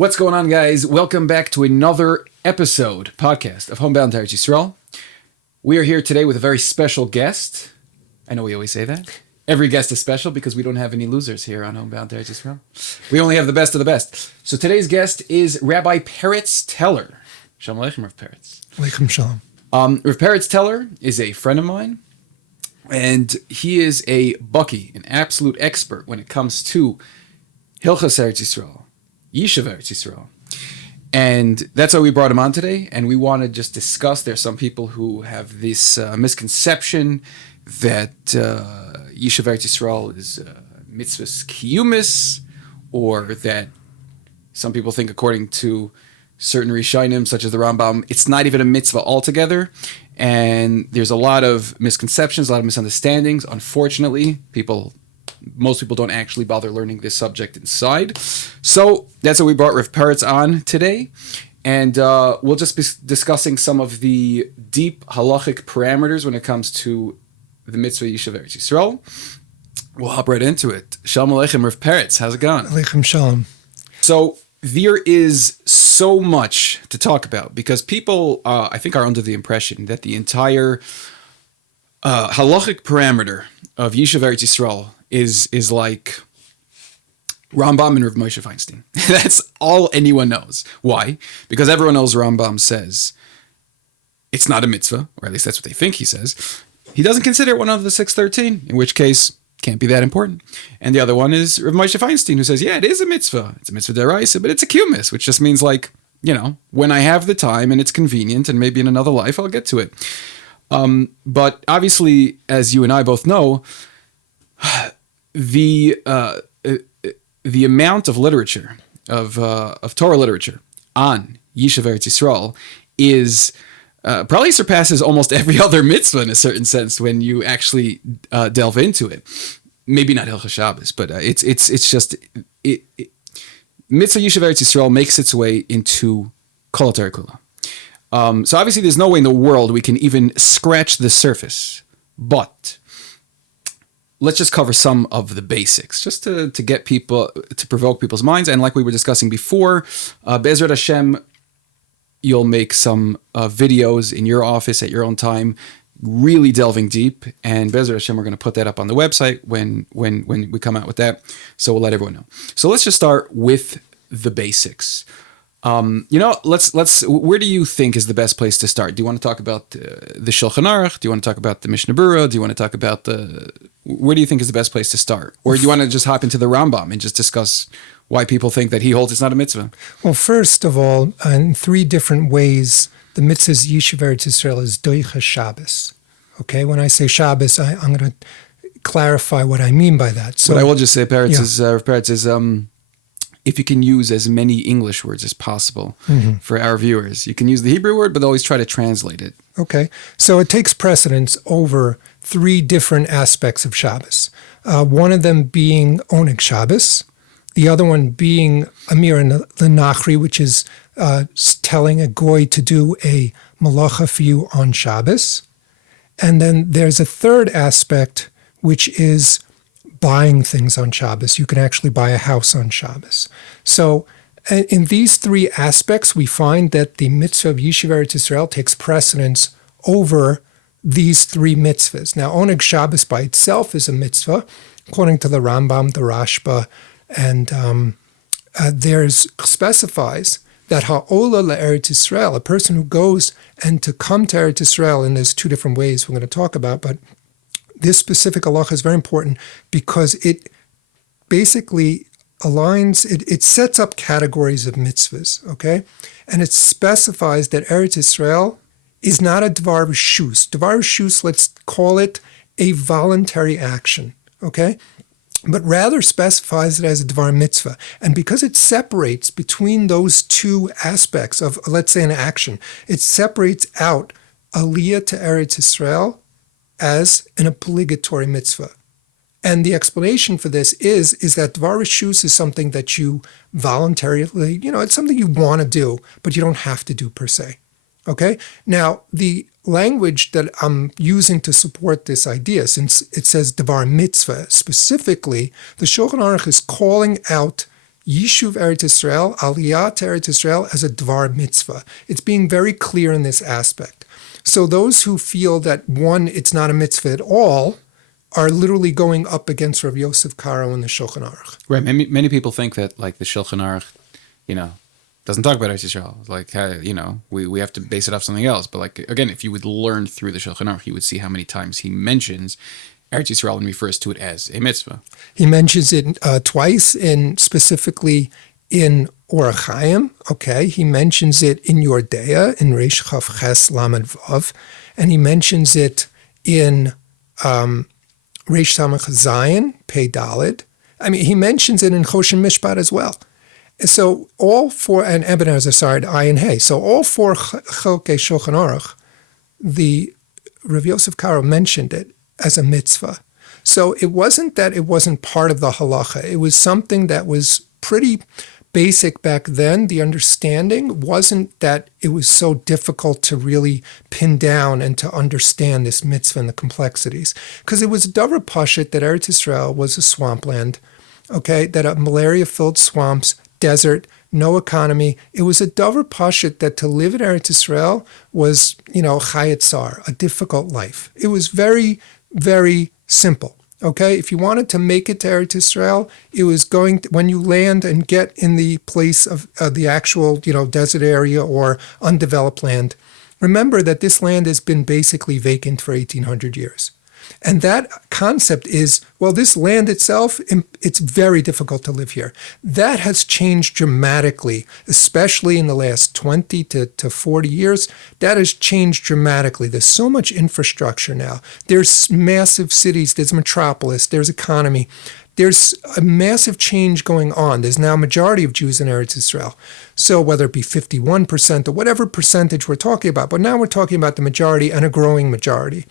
What's going on, guys? Welcome back to another podcast of HomeBound Eretz Yisrael. We are here today with a very special guest. I know we always say that. Every guest is special because we don't have any losers here on HomeBound Eretz Yisrael. We only have the best of the best. So today's guest is Rabbi Peretz Teller. Shalom Aleichem, Rav Peretz. Aleichem shalom. Rav Peretz Teller is a friend of mine, and he is a bucky, an absolute expert when it comes to Hilchos Eretz Yisrael, Yishuv Eretz Yisrael. And that's why we brought him on today. And we want to just discuss, there's some people who have this misconception that Yishuv Eretz Yisrael is mitzvahs kiyumis, or that some people think, according to certain Rishonim, such as the Rambam, it's not even a mitzvah altogether. And there's a lot of misconceptions, a lot of misunderstandings. Unfortunately, most people don't actually bother learning this subject inside. So that's why we brought Rav Peretz on today. And we'll just be discussing some of the deep halachic parameters when it comes to the mitzvah Yishuv Eretz Yisrael. We'll hop right into it. Shalom Aleichem, Rav Peretz. How's it going? Aleichem shalom. So there is so much to talk about because people, I think, are under the impression that the entire halachic parameter of Yishuv Eretz Yisrael is like Rambam and Rav Moshe Feinstein. That's all anyone knows. Why? Because everyone knows Rambam says it's not a mitzvah, or at least that's what they think he says. He doesn't consider it one of the 613, in which case can't be that important. And the other one is Rav Moshe Feinstein, who says, yeah, it is a mitzvah. It's a mitzvah deraisa, but it's a kumis, which just means, like, you know, when I have the time and it's convenient and maybe in another life, I'll get to it. But obviously, as you and I both know, the amount of literature, of Torah literature on Yishuv Eretz Yisrael is probably surpasses almost every other mitzvah in a certain sense when you actually delve into it. Maybe not Hilchos Shabbos, but it's just mitzvah Yishuv Eretz Yisrael makes its way into Kol HaTorah Kula. So obviously, there's no way in the world we can even scratch the surface, but let's just cover some of the basics, just to get people, to provoke people's minds. And like we were discussing before, Be'ezrat Hashem, you'll make some videos in your office at your own time, really delving deep. And Be'ezrat Hashem, we're going to put that up on the website when we come out with that. So we'll let everyone know. So let's just start with the basics. Let's. Where do you think is the best place to start? Do you want to talk about the Shulchan Aruch? Do you want to talk about the Mishnah Berurah? Do you want to talk about where do you think is the best place to start? Or do you want to just hop into the Rambam and just discuss why people think that he holds it's not a mitzvah? Well, first of all, in three different ways, the mitzvah's Yishuv Eretz Yisrael is doicha Shabbos. Okay, when I say Shabbos, I'm going to clarify what I mean by that. So what I will just say, Peretz is if you can use as many English words as possible for our viewers. You can use the Hebrew word, but always try to translate it. Okay. So it takes precedence over three different aspects of Shabbos. One of them being Oneg Shabbos. The other one being Amir L'Nachri, which is telling a goy to do a malacha for you on Shabbos. And then there's a third aspect, which is buying things on Shabbos. You can actually buy a house on Shabbos. So in these three aspects, we find that the mitzvah of Yishuv Eretz Yisrael takes precedence over these three mitzvahs. Now, Oneg Shabbos by itself is a mitzvah, according to the Rambam, the Rashba, and there's specifies that ha'ola le'eretz Yisrael, a person who goes and to come to Eretz Yisrael, and there's two different ways we're going to talk about, but this specific halacha is very important because it basically aligns, it sets up categories of mitzvahs, okay? And it specifies that Eretz Yisrael is not a dvar reshus. Dvar reshus, let's call it a voluntary action, okay? But rather specifies it as a dvar mitzvah. And because it separates between those two aspects of, let's say, an action, it separates out aliyah to Eretz Yisrael as an obligatory mitzvah. And the explanation for this is that dvar reshus is something that you voluntarily, it's something you want to do, but you don't have to do per se. Okay? Now, the language that I'm using to support this idea, since it says davar mitzvah specifically, the Shulchan Aruch is calling out Yishuv Eretz Yisrael, Aliyah to Eretz Yisrael as a dvar mitzvah. It's being very clear in this aspect. So those who feel that, one, it's not a mitzvah at all, are literally going up against Rav Yosef Karo and the Shulchan Aruch. Right. Many people think that like the Shulchan Aruch, doesn't talk about Eretz Yisrael. Like, we have to base it off something else. But like, again, if you would learn through the Shulchan Aruch, you would see how many times he mentions Eretz Yisrael and refers to it as a mitzvah. He mentions it twice, specifically in Orach Chaim. Okay, he mentions it in Yordea in Reish Chaf Ches Lamed Vav, and he mentions it in Reish Samach Zayin Pei Daled. I mean, he mentions it in Choshen Mishpat as well. So all four, and Ebenezer, Ayin Hey. So all four Chelkei Shulchan Aruch, the Rav Yosef Karo mentioned it as a mitzvah. So it wasn't that it wasn't part of the halacha. It was something that was pretty basic back then. The understanding wasn't that it was so difficult to really pin down and to understand this mitzvah and the complexities. Because it was a davar pashut that Eretz Yisrael was a swampland, okay, that a malaria-filled swamps, desert, no economy. It was a davar pashut that to live in Eretz Yisrael was, chayat sar, a difficult life. It was very, very simple. Okay, if you wanted to make it to Eretz Yisrael, it was when you land and get in the place of the actual, desert area or undeveloped land. Remember that this land has been basically vacant for 1,800 years. And that concept is, well, this land itself, it's very difficult to live here. That has changed dramatically, especially in the last 20 to 40 years. That has changed dramatically. There's so much infrastructure now. There's massive cities, there's metropolis, there's economy. There's a massive change going on. There's now a majority of Jews in Eretz Yisrael. So whether it be 51% or whatever percentage we're talking about, but now we're talking about the majority and a growing majority.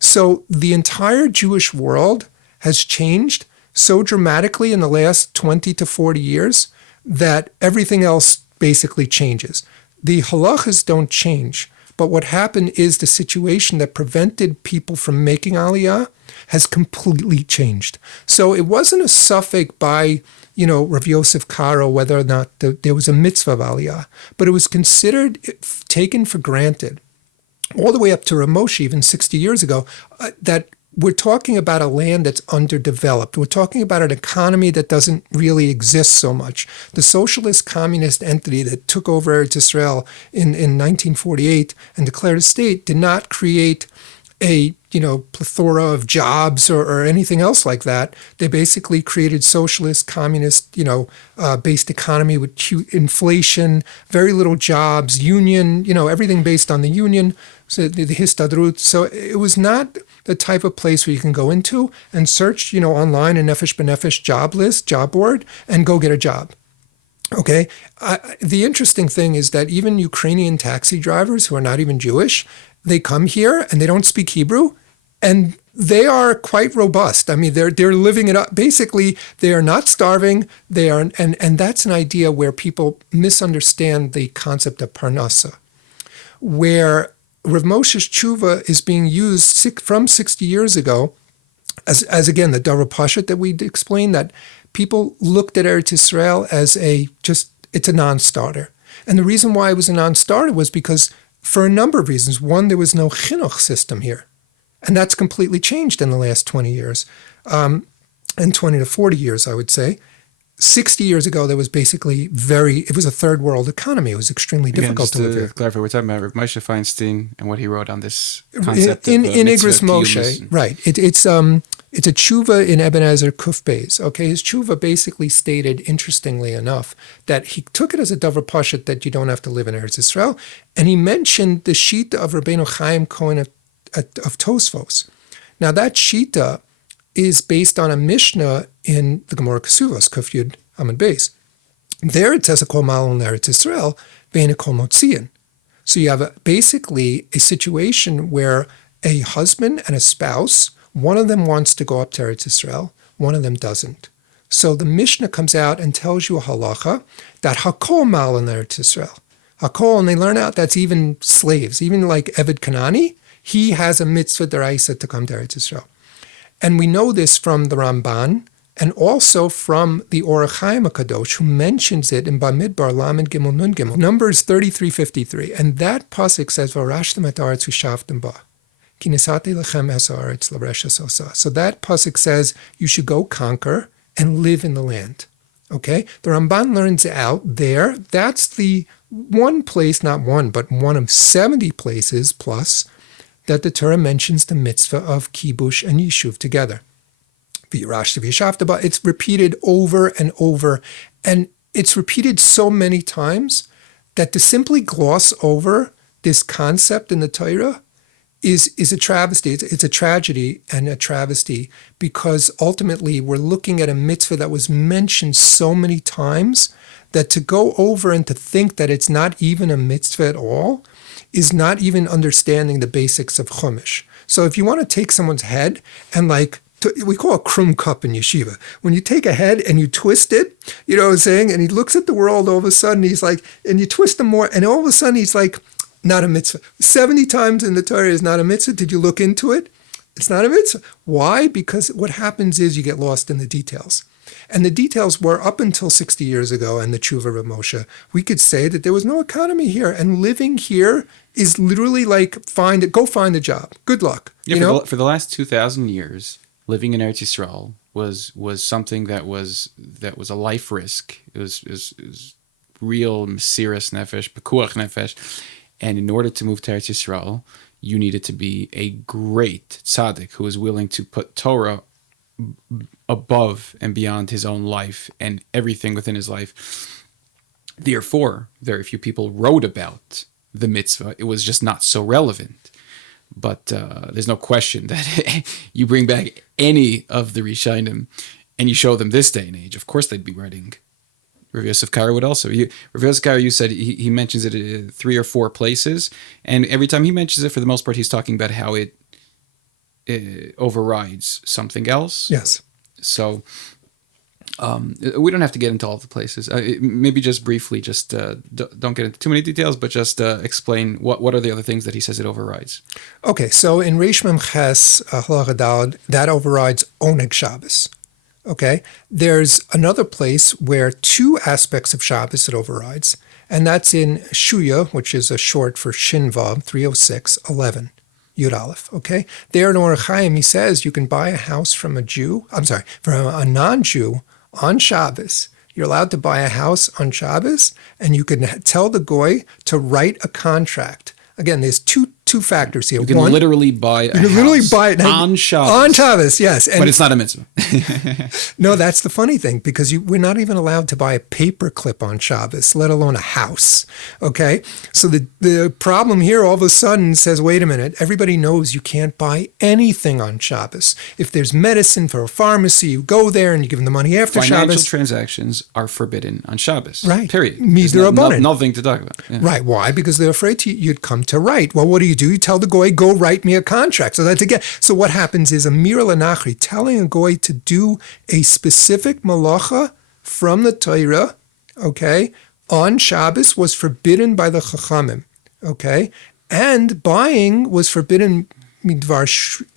So the entire Jewish world has changed so dramatically in the last 20 to 40 years that everything else basically changes. The halachas don't change, but what happened is the situation that prevented people from making aliyah has completely changed. So it wasn't a suffix by, Rav Yosef Karo whether or not there was a mitzvah of aliyah, but it was considered, taken for granted, all the way up to Rav Moshe, even 60 years ago, that we're talking about a land that's underdeveloped. We're talking about an economy that doesn't really exist so much. The socialist communist entity that took over Eretz Yisrael in 1948 and declared a state did not create a plethora of jobs or anything else like that. They basically created socialist, communist, based economy with inflation, very little jobs, union, everything based on the union, so the histadrut. So it was not the type of place where you can go into and search, online a nefesh b'nefesh job list, job board, and go get a job. Okay. The interesting thing is that even Ukrainian taxi drivers who are not even Jewish, they come here and they don't speak Hebrew, and they are quite robust. I mean, they're living it up. Basically, they are not starving. They are, and that's an idea where people misunderstand the concept of parnasa, where Rav Moshe's tshuva is being used from 60 years ago, as again the davar pashut that we explained, that people looked at Eretz Yisrael as it's a non-starter, and the reason why it was a non-starter was because, for a number of reasons. One, there was no chinuch system here. And that's completely changed in the last 20 years, and 20 to 40 years, I would say. 60 years ago, there was basically it was a third world economy. It was extremely difficult to live here. Clarify, we're talking about Rav Moshe Feinstein and what he wrote on this concept in of Igros Moshe, right. It's a tshuva in Ebenezer Kuf Beis. Okay, his tshuva basically stated, interestingly enough, that he took it as a davar pashut that you don't have to live in Eretz Yisrael, and he mentioned the shita of Rabbeinu Chaim Cohen of Tosfos. Now that shita is based on a Mishnah in the Gemara Kesuvos, Kuf Yud Amud Beis. There it says a kol malon Eretz Yisrael, ve'en a kol motziin. So you have basically a situation where a husband and a spouse, one of them wants to go up to Eretz Yisrael, one of them doesn't. So the Mishnah comes out and tells you a halacha that hakol malon Eretz Yisrael. Hakol, and they learn out that's even slaves, even like Eved Kanani, he has a mitzvah deraisa to come to Eretz Yisrael. And we know this from the Ramban and also from the Orach Chaim HaKadosh, who mentions it in Bamidbar, Lamed Gimel Nun Gimel, Numbers 33:53. And that pasuk says, "Varashtem et haaretz v'shavtem ba, ki nisati lechem es haaretz l'reshes osa." So that pasuk says you should go conquer and live in the land. Okay? The Ramban learns out there, that's the one place, not one, but one of 70 places plus, that the Torah mentions the mitzvah of kibush and yishuv together. It's repeated over and over, and it's repeated so many times that to simply gloss over this concept in the Torah is a travesty. It's a tragedy and a travesty, because ultimately we're looking at a mitzvah that was mentioned so many times that to go over and to think that it's not even a mitzvah at all is not even understanding the basics of Chumash. So if you want to take someone's head and we call it krum cup in yeshiva. When you take a head and you twist it, you know what I'm saying? And he looks at the world, all of a sudden he's like, and you twist him more, and all of a sudden he's like, not a mitzvah. 70 times in the Torah is not a mitzvah. Did you look into it? It's not a mitzvah. Why? Because what happens is you get lost in the details. And the details were up until 60 years ago and the Tshuva of Moshe. We could say that there was no economy here, and living here is literally like go find a job. Good luck. Yeah, for the last 2,000 years, living in Eretz Yisrael was something that was a life risk. It was real mesiras nefesh, pekuach nefesh. And in order to move to Eretz Yisrael, you needed to be a great tzaddik who was willing to put Torah above and beyond his own life and everything within his life. Therefore, very few people wrote about the mitzvah. It was just not so relevant. But there's no question that you bring back any of the Rishonim and you show them this day and age, of course they'd be writing. Rav Yosef Karo would also. Rav Yosef Karo, you said he mentions it in 3 or 4 places, and every time he mentions it, for the most part, he's talking about how it overrides something else. Yes. So we don't have to get into all the places. Maybe just briefly, don't get into too many details, but just explain what are the other things that he says it overrides. Okay, so in Reish Mem Ches Halacha Daled, that overrides Oneg Shabbos. Okay, there's another place where 2 aspects of Shabbos it overrides, and that's in Shuya, which is a short for Shin Vav 306:11. Yud Aleph, okay? There in Orach Chaim, he says you can buy a house from a non-Jew on Shabbos. You're allowed to buy a house on Shabbos, and you can tell the goy to write a contract. Again, there's two factors here. You can literally buy a house on Shabbos. On Shabbos, yes. But it's not a mitzvah. No, that's the funny thing, because we're not even allowed to buy a paper clip on Shabbos, let alone a house. Okay? So the problem here all of a sudden says, wait a minute, everybody knows you can't buy anything on Shabbos. If there's medicine for a pharmacy, you go there and you give them the money after Shabbos. Financial transactions are forbidden on Shabbos. Right. Period. Nothing to talk about. Yeah. Right. Why? Because they're afraid you'd come to write. Well, what do? You tell the goy, go write me a contract. So that's again. So what happens is a mir lanachri, telling a goy to do a specific malacha from the Torah, okay, on Shabbos was forbidden by the Chachamim, okay, and buying was forbidden midvar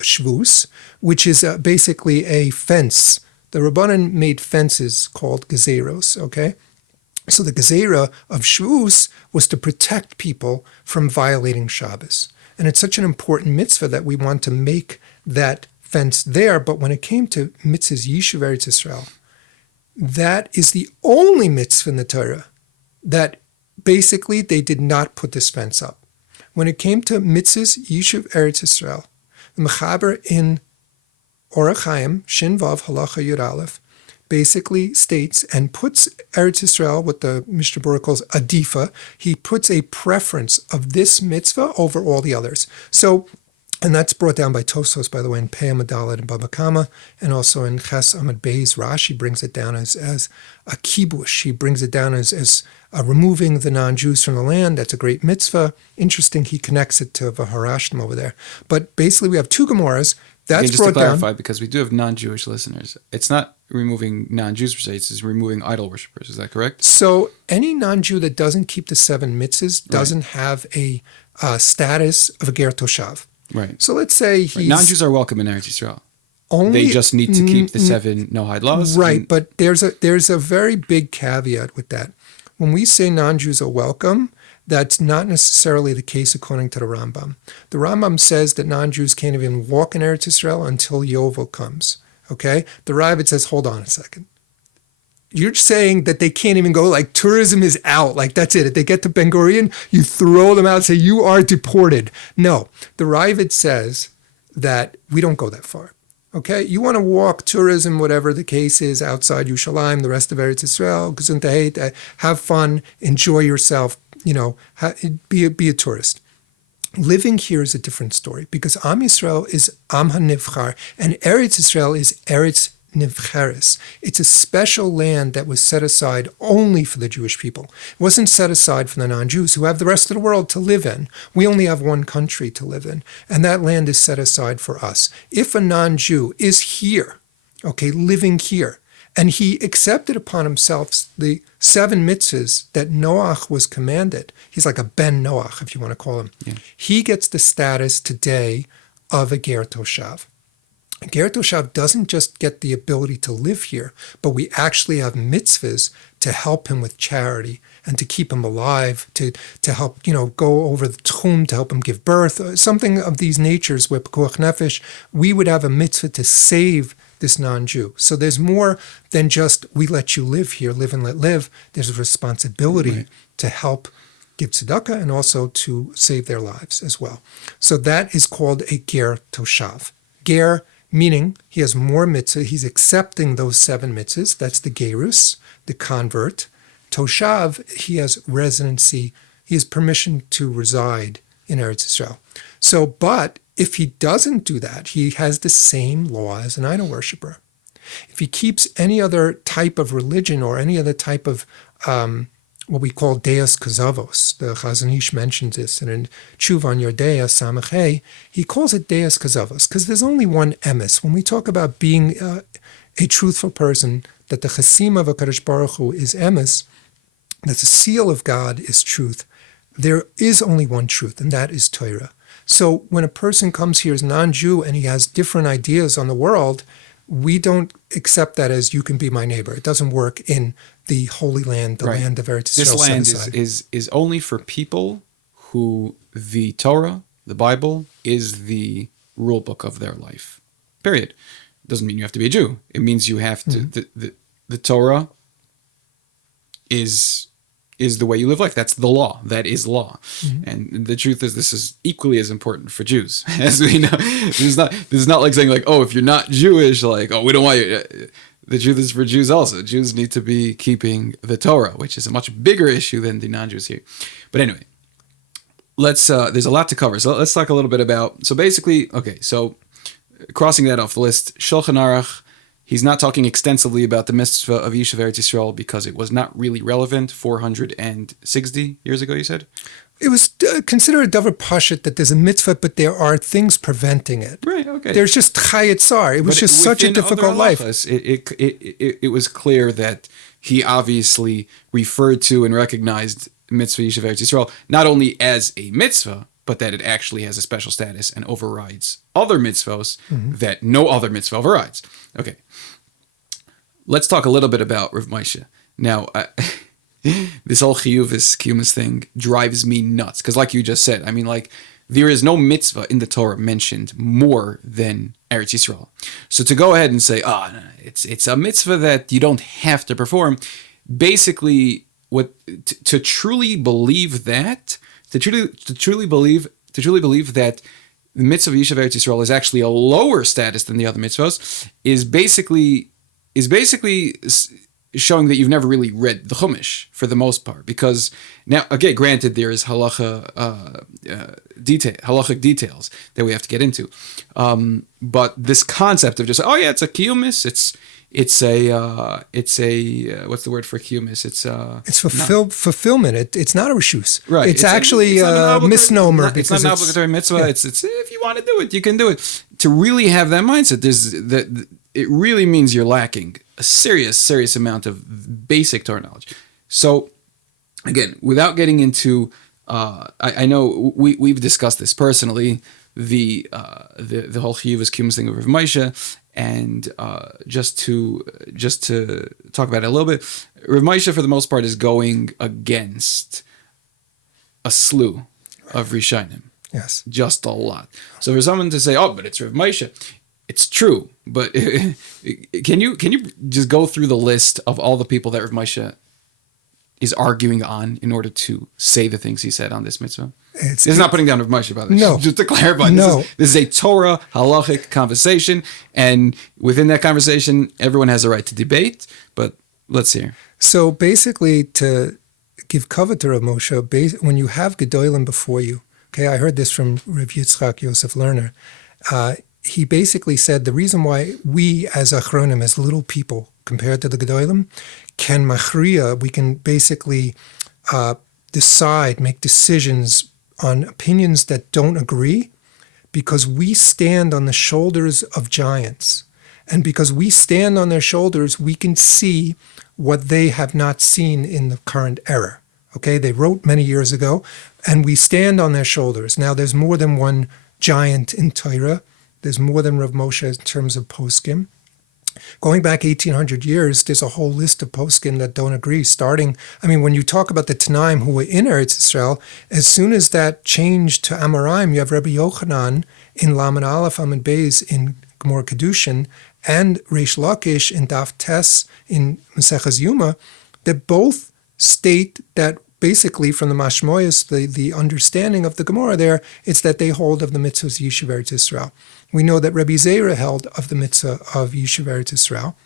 shvus, which is basically a fence. The Rabbanan made fences called gezeros, okay. So the gezerah of shvus was to protect people from violating Shabbos. And it's such an important mitzvah that we want to make that fence there. But when it came to mitzvahs Yishuv Eretz Yisrael, that is the only mitzvah in the Torah that basically they did not put this fence up. When it came to mitzvahs Yishuv Eretz Yisrael, the Mechaber in Orach Chaim, Shin Vav Halacha Yud Aleph, basically states and puts Eretz Yisrael, what the Mishnah Berurah calls adifa, he puts a preference of this mitzvah over all the others. So, and that's brought down by Tosfos, by the way, in Pei Amud Daled and Baba Kama, and also in Ches Amud Beis, Rashi brings it down as a kibush. He brings it down as removing the non-Jews from the land. That's a great mitzvah. Interesting, he connects it to Vaharashtim over there. But basically we have 2 Gemaras. That's just to clarify, because we do have non-Jewish listeners, it's not removing non-Jews per se, it's removing idol worshippers. Is that correct? So any non-Jew that doesn't keep the 7 mitzvahs doesn't have a status of a ger toshav. Right. So let's say he's... Non-Jews are welcome in Eretz Yisrael. They just need to keep the 7 no-hide laws. Right, but there's a very big caveat with that. When we say non-Jews are welcome, that's not necessarily the case according to the Rambam. The Rambam says that non-Jews can't even walk in Eretz Yisrael until Yovel comes. Okay? The Ravid says, hold on a second. You're saying that they can't even go, like tourism is out, like that's it. If they get to Ben Gurion, you throw them out and say, you are deported. No, the Ravid says that we don't go that far. Okay, you want to walk, tourism, whatever the case is, outside Yerushalayim, the rest of Eretz Yisrael, gesundheit, have fun, enjoy yourself, be a tourist. Living here is a different story because Am Yisrael is Am HaNivchar and Eretz Yisrael is Eretz Nivcheres. It's a special land that was set aside only for the Jewish people. It wasn't set aside for the non-Jews who have the rest of the world to live in. We only have one country to live in, and that land is set aside for us. If a non-Jew is here, living here, and he accepted upon himself the 7 mitzvahs that Noach was commanded, he's like a Ben Noach, if you want to call him, he gets the status today of a Ger Toshav. Ger Toshav doesn't just get the ability to live here, but we actually have mitzvahs to help him with charity and to keep him alive, to help, go over the tchum, to help him give birth, something of these natures where pekuach nefesh, we would have a mitzvah to save this non-Jew. So there's more than just we let you live here, live and let live. There's a responsibility to help give tzedakah and also to save their lives as well. So that is called a Ger Toshav. Ger meaning he has more mitzvah, he's accepting those 7 mitzvahs, that's the gerus, the convert. Toshav, he has residency, he has permission to reside in Eretz Yisrael. So, but if he doesn't do that, he has the same law as an idol worshiper. If he keeps any other type of religion or any other type of what we call Deus Kazavos, the Chazon Ish mentions this, and in Tshuva Yordea Samachay, he calls it Deus Kazavos, because there's only one emes. When we talk about being a truthful person, that the Chasim of HaKadosh Baruch Hu is emes, that the seal of God is truth, there is only one truth, and that is Torah. So when a person comes here as non-Jew and he has different ideas on the world, we don't accept that as you can be my neighbor. It doesn't work in the Holy Land, the land of Eretz Yisrael. This land is only for people who the Torah, the Bible, is the rule book of their life. Period. Doesn't mean you have to be a Jew. It means you have to. The Torah is the way you live life. That's the law. That is law. And the truth is, this is equally as important for Jews, as we know. This is not like saying like, oh, if you're not Jewish, like, oh, we don't want you. The truth is for Jews also. Jews need to be keeping the Torah, which is a much bigger issue than the non-Jews here. But anyway, there's a lot to cover. So let's talk a little bit about, so basically, so crossing that off the list, Shulchan Aruch, he's not talking extensively about the mitzvah of Yishuv Eretz Yisrael because it was not really relevant 460 years ago, you said? It was considered a davar pashut that there's a mitzvah, but there are things preventing it. Right, okay. There's just chayat tsar. It was just such a difficult life. It was clear that he obviously referred to and recognized mitzvah Yishuv Eretz Yisrael not only as a mitzvah, but that it actually has a special status and overrides other mitzvahs that no other mitzvah overrides. Okay. Let's talk a little bit about Rav Moshe. Now, this whole chiyuvis, kumis thing drives me nuts. Because like you just said, I mean, like, there is no mitzvah in the Torah mentioned more than Eretz Yisrael. So to go ahead and say, no, it's a mitzvah that you don't have to perform, basically, to truly believe that, to truly believe that the mitzvah of Yishuv Eretz Yisrael is actually a lower status than the other mitzvahs is basically showing that you've never really read the Chumash for the most part. Because now, again, granted, there is halachic details that we have to get into. But this concept of just, it's a kiyumis, it's a what's the word for kiyumis? It's fulfillment. It's not a reshus. Right. It's actually a misnomer. It's not an obligatory mitzvah. Yeah. It's if you want to do it, you can do it. To really have that mindset, it really means you're lacking a serious amount of basic Torah knowledge. So, again, without getting into, I know we've discussed this personally, the whole chiyuvas kumis thing of Rav Moshe, And just to talk about it a little bit, Rav Moshe, for the most part, is going against a slew of Rishonim. Yes. Just a lot. So for someone to say, "Oh, but it's Rav Moshe," it's true. But can you just go through the list of all the people that Rav Moshe is arguing on in order to say the things he said on this mitzvah? It's not putting down Rav Moshe, by the way. No. Just to clarify, No. this is a Torah halachic conversation, and within that conversation, everyone has a right to debate. But let's hear. So basically, to give cover to Rav Moshe, when you have Gedolim before you, okay, I heard this from Rav Yitzchak Yosef Lerner. He basically said the reason why we as Achronim, as little people, compared to the Gedolim, can machriya, we can basically decide, make decisions on opinions that don't agree, because we stand on the shoulders of giants. And because we stand on their shoulders, we can see what they have not seen in the current era. Okay, they wrote many years ago, and we stand on their shoulders. Now, there's more than one giant in Torah. There's more than Rav Moshe in terms of poskim. Going back 1,800 years, there's a whole list of poskim that don't agree. When you talk about the Tanaim who were in Eretz Yisrael, as soon as that changed to Amoraim, you have Rabbi Yochanan in Lamed Aleph Amud Beis in Gemara Kedushin, and Reish Lakish in Daf Tes in Maseches Yuma, that both state that basically from the Mashmoyas, the understanding of the Gemara there, it's that they hold of the mitzvahs Yishuv Eretz Yisrael. We know that Rabbi Zera held of the mitzvah of Yishuv Eretz Yisrael.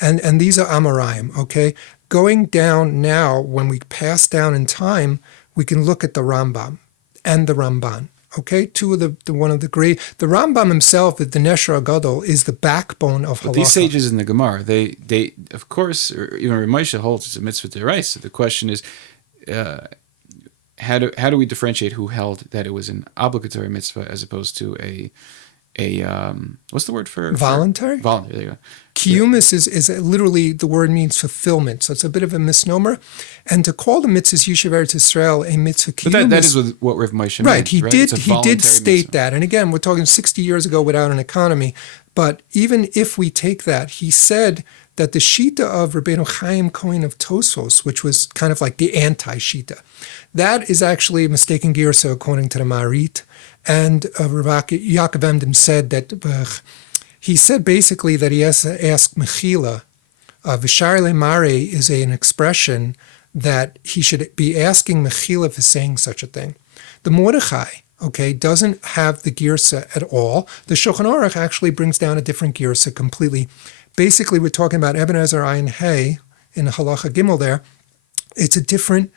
And these are Amoraim, okay? Going down now, when we pass down in time, we can look at the Rambam and the Ramban. Okay, two of the Rambam himself, the Nesher Gadol, is the backbone of halacha. But these sages in the Gemara, they of course, or even Rav Moshe holds it's a mitzvah deraisa. So the question is, how do we differentiate who held that it was an obligatory mitzvah as opposed to a what's the word for voluntary? Voluntary. There you go. Kiyumis is literally, the word means fulfillment, so it's a bit of a misnomer. And to call the mitzvahs Yishuv Eretz Yisrael a mitzvah kiyumis, but that is what Rav Moshe meant, he did state mitzvah. that. And again, we're talking 60 years ago without an economy. But even if we take that, he said that the shita of Rabbeinu Chaim Cohen of Tosfos, which was kind of like the anti-shita, that is actually a mistaken girsa according to the Marit. And Rav Yaakov Emden said that he said basically that he has to ask Mechila. V'shar le'mare is an expression that he should be asking Mechila for saying such a thing. The Mordechai, okay, doesn't have the girsa at all. The Shulchan Aruch actually brings down a different girsa completely. Basically, we're talking about Ebenezer Ayin Hey in halacha Gimel there. It's a different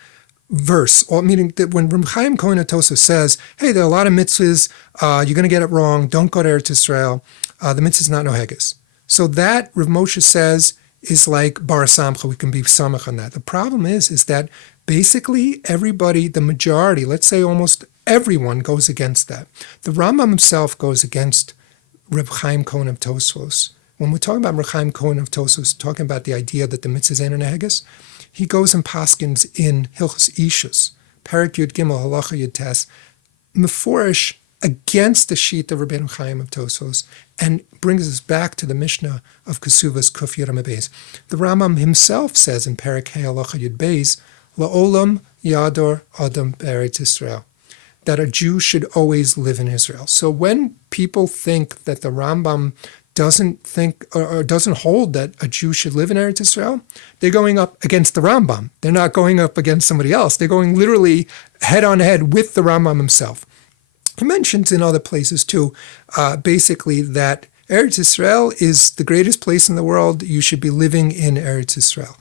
verse, meaning that when Reb Chaim Cohen Atosa says, hey, there are a lot of mitzvahs, you're going to get it wrong, don't go to Eretz Yisrael, the mitzvah is not noheges. So that, Rav Moshe says, is like bar samcha, we can be samach on that. The problem is that basically everybody, the majority, let's say almost everyone goes against that. The Rambam himself goes against Reb Chaim Cohen of Tosfos. When we're talking about Reb Chaim Cohen of Tosfos, talking about the idea that the mitzvah is ain't noheges, he goes and paskins in Hilchos Ishus, Perek Yud Gimel Halacha Yud Tes, meforish against the sheet of Rabbeinu Chaim of Tosfos, and brings us back to the Mishnah of Kesuvas Kuf Yud Amud Beis. The Rambam himself says in Perek Hey Halacha Yud Beis, La'olam Yador Adam Be'eretz Yisrael, that a Jew should always live in Israel. So when people think that the Rambam doesn't think or doesn't hold that a Jew should live in Eretz Yisrael, they're going up against the Rambam. They're not going up against somebody else. They're going literally head on head with the Rambam himself. He mentions in other places too, basically that Eretz Yisrael is the greatest place in the world. You should be living in Eretz Yisrael.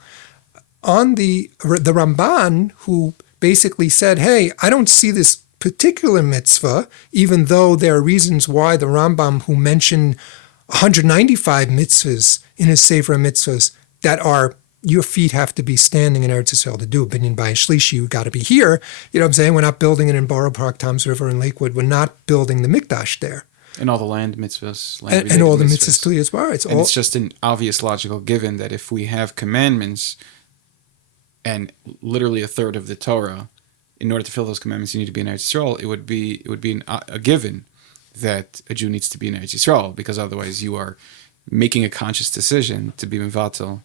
On the Ramban, who basically said, hey, I don't see this particular mitzvah, even though there are reasons why the Rambam, who mentioned 195 mitzvahs in his Sefer Mitzvahs that are, your feet have to be standing in Eretz Yisrael to do. Binyan by Shlishi, you got to be here. You know what I'm saying? We're not building it in Borough Park, Tom's River, and Lakewood. We're not building the Mikdash there. And all the land mitzvahs. And all the mitzvahs to as well. It's just an obvious logical given that if we have commandments and literally a third of the Torah, in order to fill those commandments, you need to be in Eretz Yisrael, it would be a given that a Jew needs to be in Eretz Yisrael, because otherwise you are making a conscious decision to be mevatel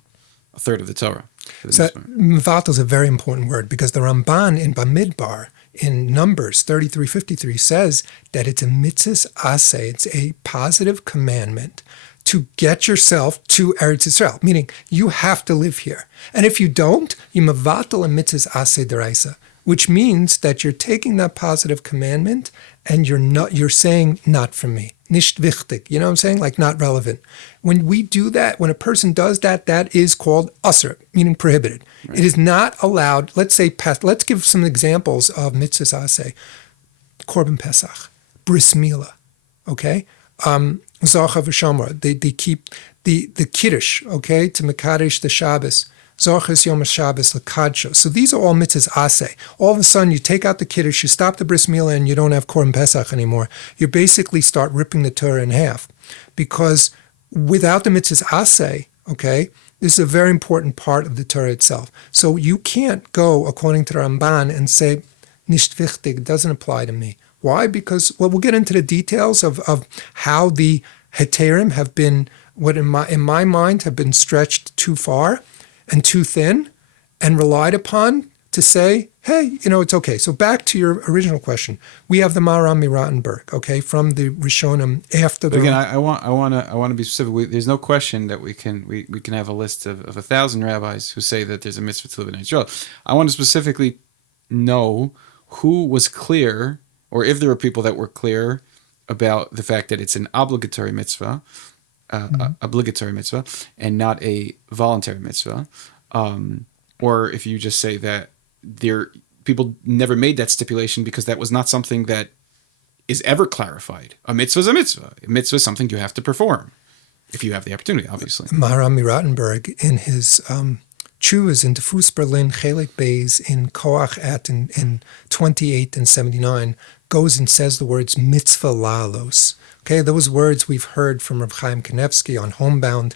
a third of the Torah. So mevatel is a very important word, because the Ramban in Bamidbar in Numbers 33:53 says that it's a mitzvah aseh, it's a positive commandment to get yourself to Eretz Yisrael, meaning you have to live here. And if you don't, you mevatel a mitzvah aseh deraisa, which means that you're taking that positive commandment and you're saying, not from me, nicht wichtig, you know what I'm saying? Like, not relevant. When we do that, when a person does that, that is called asr, meaning prohibited. Right. It is not allowed. Let's give some examples of mitzvahs aseh. Korban Pesach, bris milah, okay? Zacha v'shamra, they keep the kiddush, okay, to mekadesh the Shabbos. Zorchas Yom Shabbos Lakadsho. So these are all mitzvahs aseh. All of a sudden, you take out the kiddush, you stop the bris milah, and you don't have Korban Pesach anymore. You basically start ripping the Torah in half, because without the mitzvahs aseh, okay, this is a very important part of the Torah itself. So you can't go according to the Ramban and say nicht wichtig, doesn't apply to me. Why? Because, well, we'll get into the details of how the heterim have been, what in my mind have been stretched too far and too thin and relied upon to say, hey, it's okay. So back to your original question. We have the Maharam Rottenberg, okay, from the Rishonim after the... But again, I want to be specific. There's no question that we can have a list of 1,000 rabbis who say that there's a mitzvah to live in Israel. I want to specifically know who was clear, or if there were people that were clear about the fact that it's an obligatory mitzvah, and not a voluntary mitzvah, or if you just say that people never made that stipulation because that was not something that is ever clarified. A mitzvah is a mitzvah. A mitzvah is something you have to perform if you have the opportunity, obviously. Maharam Rottenberg, in his Chuvas in Tefus Berlin, Chelik Beis, in Koach at in 28 and 79, goes and says the words mitzvah la'alos. Okay, those words we've heard from Reb Chaim Kanevsky on HomeBound.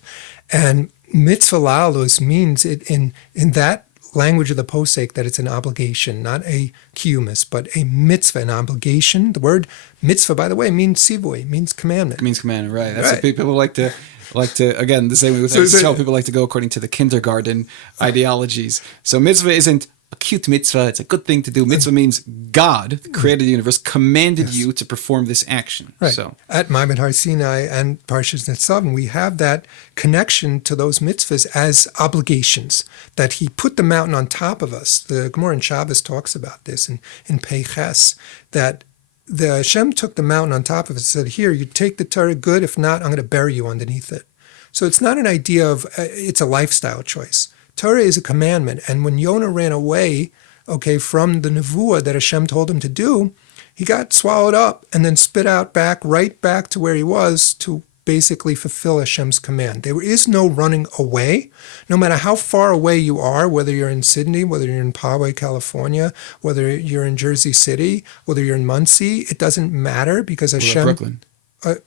And mitzvah la'alos means it in that language of the posek that it's an obligation, not a kiyumis, but a mitzvah, an obligation. The word mitzvah, by the way, means sivui, means commandment. It means commandment, right. That's what people like to, again, the same way with Israel, people like to go according to the kindergarten ideologies. So mitzvah isn't a cute mitzvah, it's a good thing to do. Mitzvah means God, the creator of the universe, commanded you to perform this action. Right. So at Ma'amad Har Sinai and Parshas Netzavim, we have that connection to those mitzvahs as obligations, that he put the mountain on top of us. The Gemara in Shabbos talks about this in Peiches, that the Hashem took the mountain on top of us and said, here, you take the Torah, good, if not, I'm going to bury you underneath it. So it's not an idea of, it's a lifestyle choice. Torah is a commandment, and when Yonah ran away, okay, from the nevuah that Hashem told him to do, he got swallowed up and then spit out right back to where he was to basically fulfill Hashem's command. There is no running away, no matter how far away you are, whether you're in Sydney, whether you're in Poway, California, whether you're in Jersey City, whether you're in Muncie, it doesn't matter, because Hashem... Brooklyn.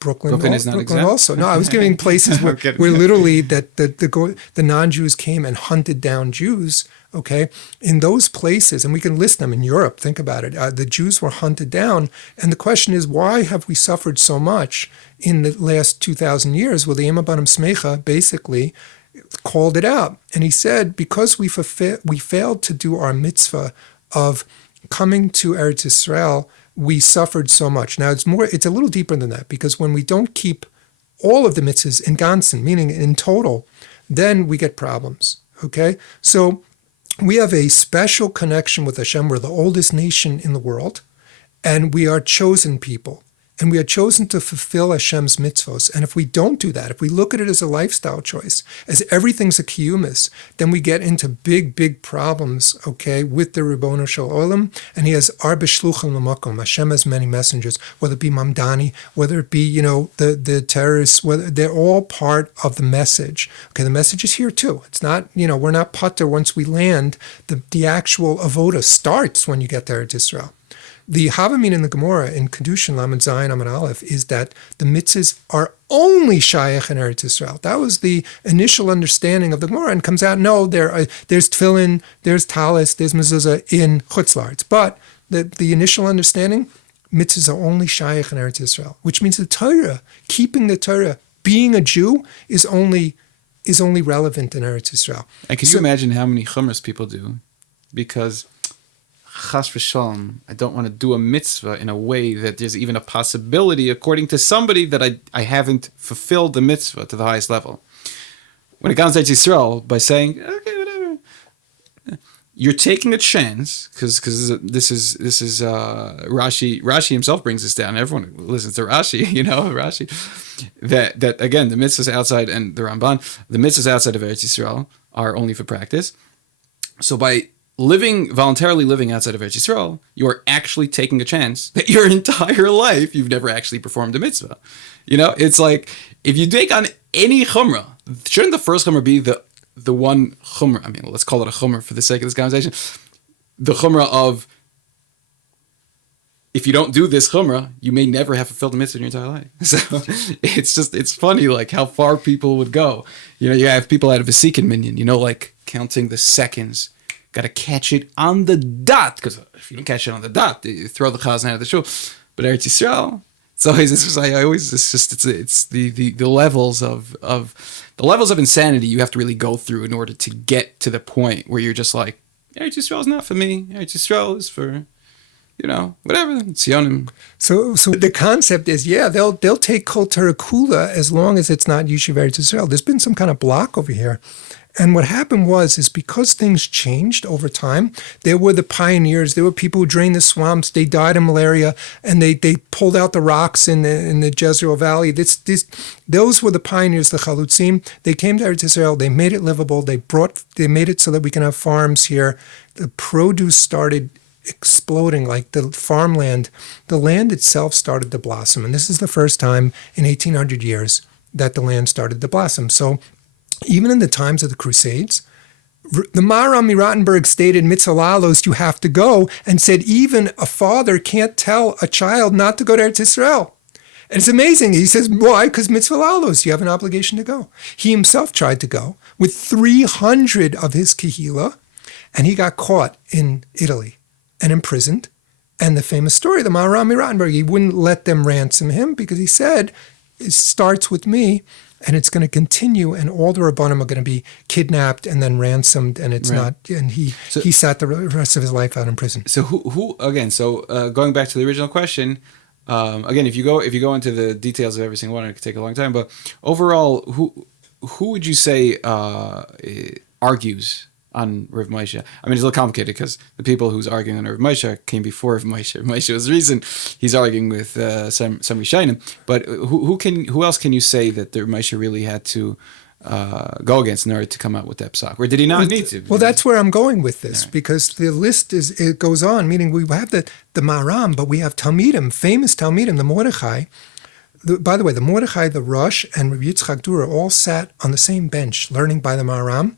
Brooklyn is not Brooklyn exempt? also. No, I was giving places where literally that the non-Jews came and hunted down Jews, okay, in those places, and we can list them in Europe, think about it. The Jews were hunted down, and the question is, why have we suffered so much in the last 2,000 years? Well, the Ema Banim Smecha basically called it out, and he said, because we failed to do our mitzvah of coming to Eretz Yisrael, we suffered so much. Now, it's a little deeper than that, because when we don't keep all of the mitzvahs in ganzen, meaning in total, then we get problems, okay? So we have a special connection with Hashem. We're the oldest nation in the world, and we are chosen people. And we are chosen to fulfill Hashem's mitzvos. And if we don't do that, if we look at it as a lifestyle choice, as everything's a kiyumis, then we get into big, big problems, okay, with the Ribono Shel Olam. And he has arba shluchim l'makom. Hashem has many messengers, whether it be Mamdani, whether it be, the terrorists, whether they're all part of the message. Okay, the message is here too. It's not, we're not putter once we land. The actual avoda starts when you get there to Israel. The Havamin in the Gemara in Kedushin Lamed Zayin Amud Aleph is that the mitzvahs are only shayach in Eretz Yisrael. That was the initial understanding of the Gemara, and comes out, no, there's tefillin, there's talis, there's mezuzah in Chutz La'aretz. But the initial understanding, mitzvahs are only shaykh in Eretz Yisrael, which means the Torah, keeping the Torah, being a Jew is only relevant in Eretz Yisrael. And can you imagine how many chumras people do? Because chas v'shalom, I don't want to do a mitzvah in a way that there's even a possibility, according to somebody, that I haven't fulfilled the mitzvah to the highest level. When it comes to Eretz Yisrael, by saying, okay, whatever, you're taking a chance, because this is Rashi himself brings this down. Everyone listens to Rashi, Rashi. That again, the mitzvahs outside, and the Ramban, the mitzvahs outside of Eretz Yisrael are only for practice. So by voluntarily living outside of Eretz Yisrael, you are actually taking a chance that your entire life you've never actually performed a mitzvah. It's like, if you take on any chumrah, shouldn't the first chumrah be the one chumrah? I mean, let's call it a chumrah for the sake of this conversation. The chumrah of, if you don't do this chumrah, you may never have fulfilled the mitzvah in your entire life. So it's funny, like, how far people would go. You have people out of a Sikhin minyan, like counting the seconds. Got to catch it on the dot, because if you don't catch it on the dot, you throw the chazan out of the shul. But Eretz Yisrael, it's the levels of insanity you have to really go through in order to get to the point where you're just like, Eretz Yisrael is not for me. Eretz Yisrael is for, whatever. It's yonim. So the concept is, they'll take Kol Torah Kula as long as it's not Yishuv Eretz Yisrael. There's been some kind of block over here. And what happened is because things changed over time, there were the pioneers, there were people who drained the swamps, they died of malaria, and they pulled out the rocks in the Jezreel Valley. Those were the pioneers, the Chalutzim. They came to Eretz Yisrael, they made it livable, they made it so that we can have farms here. The produce started exploding, like the farmland. The land itself started to blossom, and this is the first time in 1800 years that the land started to blossom. So even in the times of the Crusades, the Maharam Mirottenberg stated, mitzvah lalos, you have to go, and said even a father can't tell a child not to go to Eretz Yisrael. And it's amazing. He says, why? Because mitzvah lalos, you have an obligation to go. He himself tried to go with 300 of his kehillah, and he got caught in Italy and imprisoned. And the famous story, the Maharam Mirottenberg, he wouldn't let them ransom him because he said, it starts with me, and it's going to continue, and all the Rabbanim are going to be kidnapped and then ransomed, and it's not. And he sat the rest of his life out in prison. So who again? So going back to the original question, again, if you go into the details of every single one, it could take a long time. But overall, who would you say argues on Rav Moshe? I mean, it's a little complicated because the people who's arguing on Rav Moshe came before Rav Moshe. Rav Moshe was the reason he's arguing with some Rishonim. But who else can you say that the Rav Moshe really had to go against in order to come out with that psak? Or did he not need to? Well, that's where I'm going with this, because the list it goes on, meaning we have the Maharam, but we have Talmidim, famous Talmidim, the Mordechai. By the way, the Mordechai, the Rosh, and Rabbi Yitzchak Dura all sat on the same bench learning by the Maharam,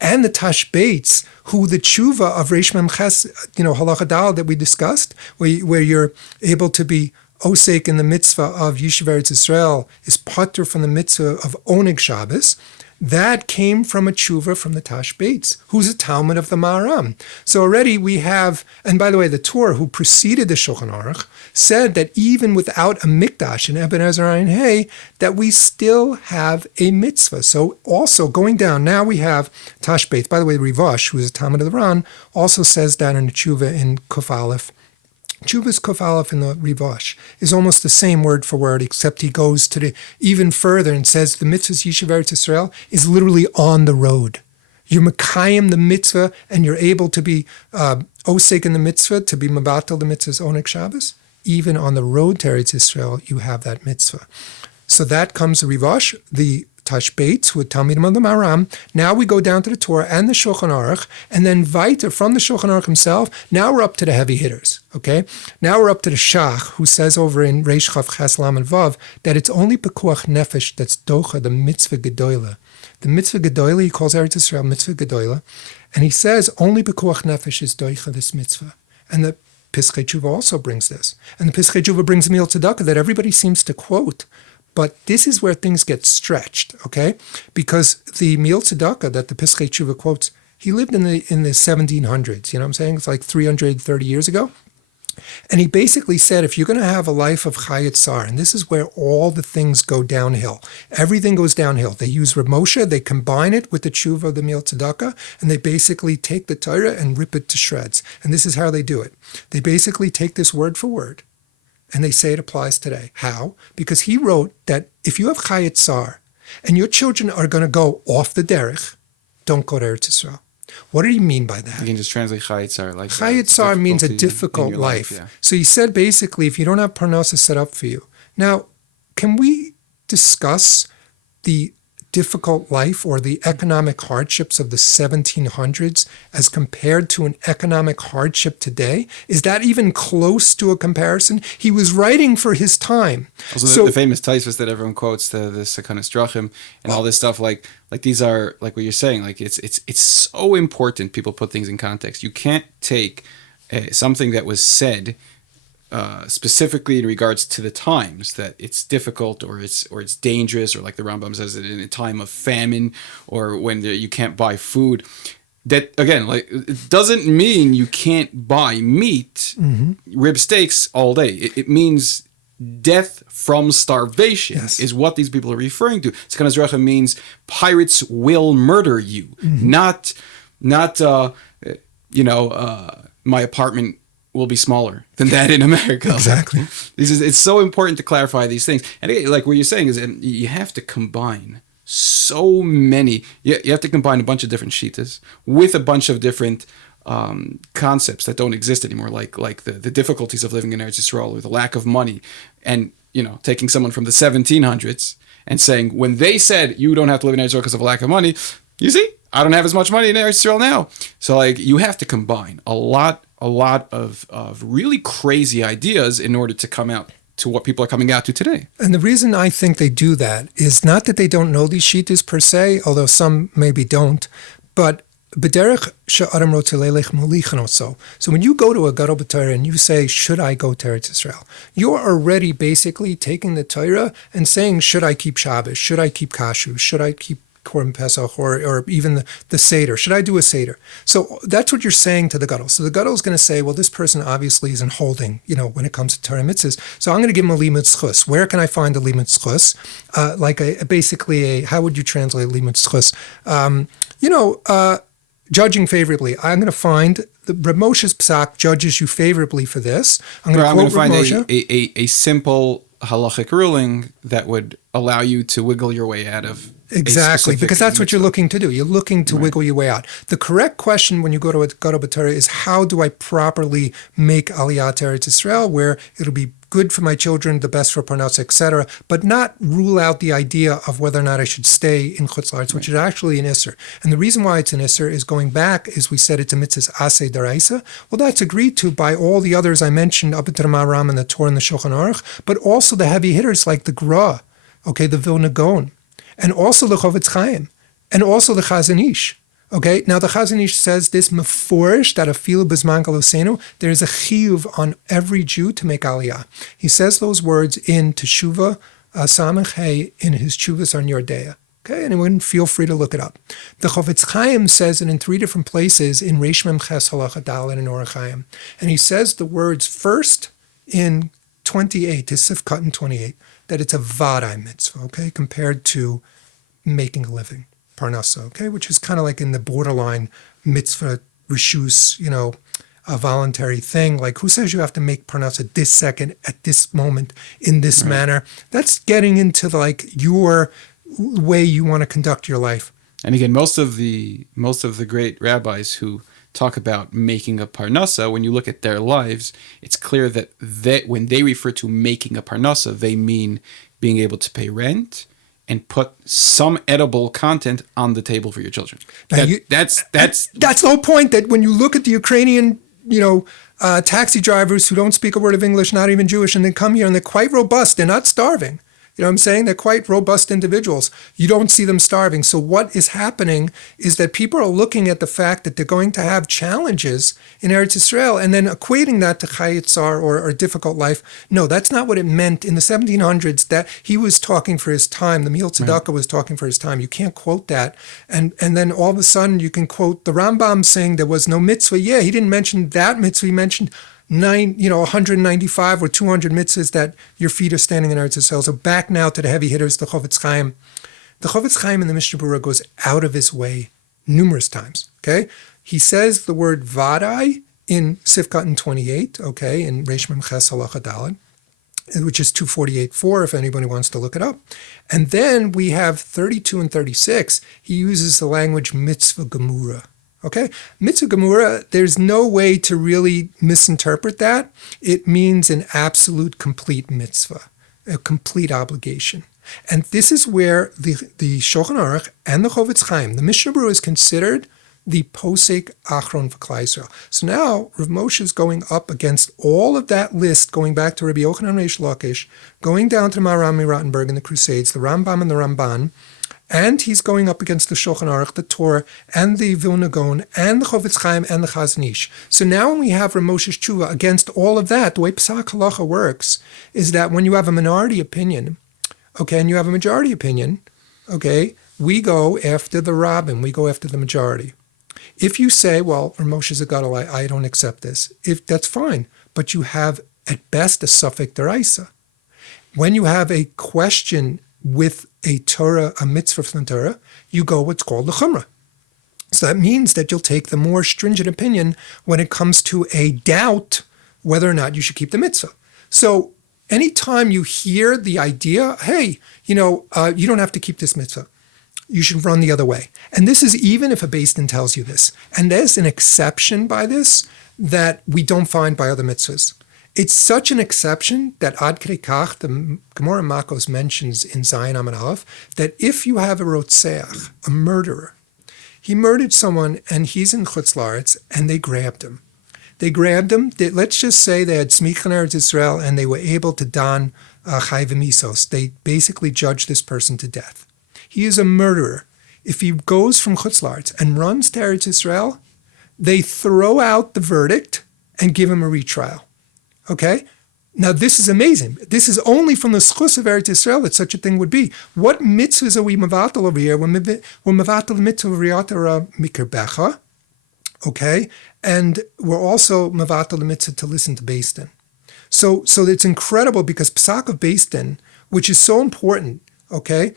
and the Tashbates, who the tshuva of Reish Mem Ches, halacha dal that we discussed, where you're able to be osek in the mitzvah of Yishuv Eretz Yisrael, is patur from the mitzvah of Oneg Shabbos. That came from a tshuva from the Tashbates, who's a Talmud of the Maharam. So already we have, and by the way, the Torah, who preceded the Shulchan Aruch, said that even without a mikdash in Eben Ezer Ayin Hey, that we still have a mitzvah. So also going down, now we have Tashbates. By the way, Rivash, who is a Talmud of the Ran, also says that in the tshuva in Kuf Aleph. Chuvas Kuf Aleph in the Rivash is almost the same word for word, except he goes to the even further and says the mitzvah's Yishuv Eretz Yisrael is literally on the road. You're Mekayim the mitzvah, and you're able to be osek in the mitzvah, to be mabatel the mitzvah's Oneg Shabbos. Even on the road to Eretz Yisrael, you have that mitzvah. So that comes the Rivash, the Tashbates, who would tell me the Maharam. Now we go down to the Torah and the Shulchan Aruch, and then weiter from the Shulchan Aruch himself. Now we're up to the heavy hitters, okay? Now we're up to the Shach, who says over in Reish Chav Ches Lamed Vav that it's only Pekuach Nefesh that's docha, the mitzvah gedola. The mitzvah gedola, he calls Eretz Yisrael mitzvah gedola, and he says only Pekuach Nefesh is doicha this mitzvah. And the Piskei Tshuva also brings this. And the Piskei Tshuva brings a Mil Tzedakah that everybody seems to quote. But this is where things get stretched, okay? Because the Mil Tzedakah that the Piskei Tshuva quotes, he lived in the 1700s, you know what I'm saying? It's like 330 years ago. And he basically said, if you're going to have a life of Chayat Sar, and this is where all the things go downhill, everything goes downhill. They use Reb Moshe, they combine it with the tshuva of the meal tzedakah, and they basically take the Torah and rip it to shreds. And this is how they do it. They basically take this word for word, and they say it applies today. How? Because he wrote that if you have Chayat Sar, and your children are going to go off the derech, don't go to Eretz Yisrael. What did he mean by that? You can just translate Chayat Sar. Like Chayat Sar means a difficult life. Yeah. So he said basically, if you don't have parnasa set up for you. Now, can we discuss the difficult life or the economic hardships of the 1700s as compared to an economic hardship today? Is that even close to a comparison? He was writing for his time. Also, the famous Taisvus that everyone quotes, the Sekanas Drachim and all this stuff, like these are, like what you're saying, like it's so important people put things in context. You can't take something that was said specifically in regards to the times, that it's difficult or it's dangerous, or like the Rambam says, it in a time of famine or when you can't buy food. That again, like, it doesn't mean you can't buy meat, rib steaks all day. It means death from starvation is what these people are referring to. Sekanas Drachim means pirates will murder you, not my apartment will be smaller than that in America. Exactly. It's so important to clarify these things. And again, like what you're saying is, you have to combine so many. You have to combine a bunch of different shittas with a bunch of different concepts that don't exist anymore, like the difficulties of living in Eretz Yisrael, or the lack of money, and taking someone from the 1700s and saying, when they said you don't have to live in Eretz Yisrael because of a lack of money, you see, I don't have as much money in Eretz Yisrael now. So like, you have to combine a lot of really crazy ideas in order to come out to what people are coming out to today. And the reason I think they do that is not that they don't know these shittas per se, although some maybe don't, but b'derech she'adam rotze lelech molichan oso. So when you go to a gadol b'Torah and you say, should I go to Eretz Yisrael? You're already basically taking the Torah and saying, should I keep Shabbos? Should I keep Kashrus? Should I keep Korban Pesach, or even the Seder? Should I do a Seder? So that's what you're saying to the Gadol. So the Gadol is going to say, well, this person obviously isn't holding, when it comes to Torah mitzvahs. So I'm going to give him a limud schus. Where can I find a limud schus? How would you translate limud schus? Judging favorably. I'm going to find the Reb Moshe's psak judges you favorably for this. I'm going to find a simple halachic ruling that would allow you to wiggle your way out of. Exactly, because that's what you're looking to do. You're looking to wiggle your way out. The correct question when you go to a gadol b'Torah is, how do I properly make aliyah to Eretz Yisrael, where it'll be good for my children, the best for parnasa, etc., but not rule out the idea of whether or not I should stay in Chutz La'aretz, which is actually an isser. And the reason why it's an isser is, going back, as we said, it's a mitzvah aseh daraisa. Well, that's agreed to by all the others I mentioned, up into the Maharam and the Torah and the Shulchan Aruch, but also the heavy hitters like the Gra, the Vilna Gaon, and also the Chofetz Chaim, and also the Chazon Ish. Okay, now the Chazon Ish says this meforish, that afilu b'zman galosenu, there is a chiyuv on every Jew to make aliyah. He says those words in Teshuvah Samech Hey in his Teshuvas on Yordeya. Okay, anyone feel free to look it up. The Chofetz Chaim says it in 3 different places in Reish Mem Ches Halacha Dalet and Orach Chaim, and he says the words first in 28, his Sifkat in 28, that it's a vadai mitzvah, okay, compared to making a living, parnasa, okay, which is kind of like in the borderline mitzvah, rishus, a voluntary thing. Like, who says you have to make parnasa this second, at this moment, in this manner? That's getting into like your way you want to conduct your life. And again, most of the great rabbis who talk about making a parnasa, when you look at their lives, it's clear that when they refer to making a parnasa, they mean being able to pay rent and put some edible content on the table for your children. That's the whole point, that when you look at the Ukrainian, taxi drivers who don't speak a word of English, not even Jewish, and they come here and they're quite robust, they're not starving. You know what I'm saying? They're quite robust individuals. You don't see them starving. So what is happening is that people are looking at the fact that they're going to have challenges in Eretz Yisrael and then equating that to Chayat Sar or a difficult life. No, that's not what it meant. In the 1700s, that he was talking for his time. The Meal Tzedakah was talking for his time. You can't quote that. And then all of a sudden you can quote the Rambam saying there was no mitzvah. Yeah, he didn't mention that mitzvah. He mentioned 195 or 200 mitzvahs that your feet are standing in Eretz Yisrael. So back now to the heavy hitters, the Chofetz Chaim. The Chofetz Chaim in the Mishnah Berurah goes out of his way numerous times, okay? He says the word vadai in Sifkat 28, okay, in Reish Mem Ches Halacha Daled, which is 248.4 if anybody wants to look it up. And then we have 32 and 36. He uses the language mitzvah gemura. Okay? Mitzvah gemura, there's no way to really misinterpret that. It means an absolute complete mitzvah, a complete obligation. And this is where the Shulchan Aruch and the Chofetz Chaim, the Mishnah Berurah is considered the posek achron for Klal Yisrael. So now Rav Moshe is going up against all of that list, going back to Rabbi Yochanan Reish Lakish, going down to the Maharam Rottenberg in the Crusades, the Rambam and the Ramban, and he's going up against the Shulchan Aruch, the Torah, and the Vilna Gaon, and the Chofetz Chaim, and the Chazon Ish. So now when we have Rav Moshe's tshuva against all of that, the way Pesach Halacha works is that when you have a minority opinion, okay, and you have a majority opinion, okay, we go after the Rabbin, we go after the majority. If you say, well, Rav Moshe's a gadol, I don't accept this, that's fine, but you have at best a suffix deraisa. When you have a question with a Torah, a mitzvah from the Torah, you go what's called the chumrah. So that means that you'll take the more stringent opinion when it comes to a doubt whether or not you should keep the mitzvah. So anytime you hear the idea, hey, you don't have to keep this mitzvah, you should run the other way. And this is even if a Beis Din tells you this. And there's an exception by this that we don't find by other mitzvahs. It's such an exception that Ad Kei Kach, the Gemara Makos mentions in Zayin Amud Aleph, that if you have a rotzeach, a murderer, he murdered someone and he's in Chutz La'aretz and they grabbed him. Let's just say they had Smicha in Eretz Yisrael and they were able to don Chai V'Misos. They basically judged this person to death. He is a murderer. If he goes from Chutz La'aretz and runs to Eretz Yisrael, they throw out the verdict and give him a retrial. Okay? Now this is amazing. This is only from the schus of Eretz Yisrael that such a thing would be. What mitzvahs are we mevatel over here? We're mevatel the mitzvah of riyat mikir becha. Okay? And we're also mevatel the mitzvah to listen to Beis Din. So it's incredible because Pesach of Beis Din, which is so important, okay,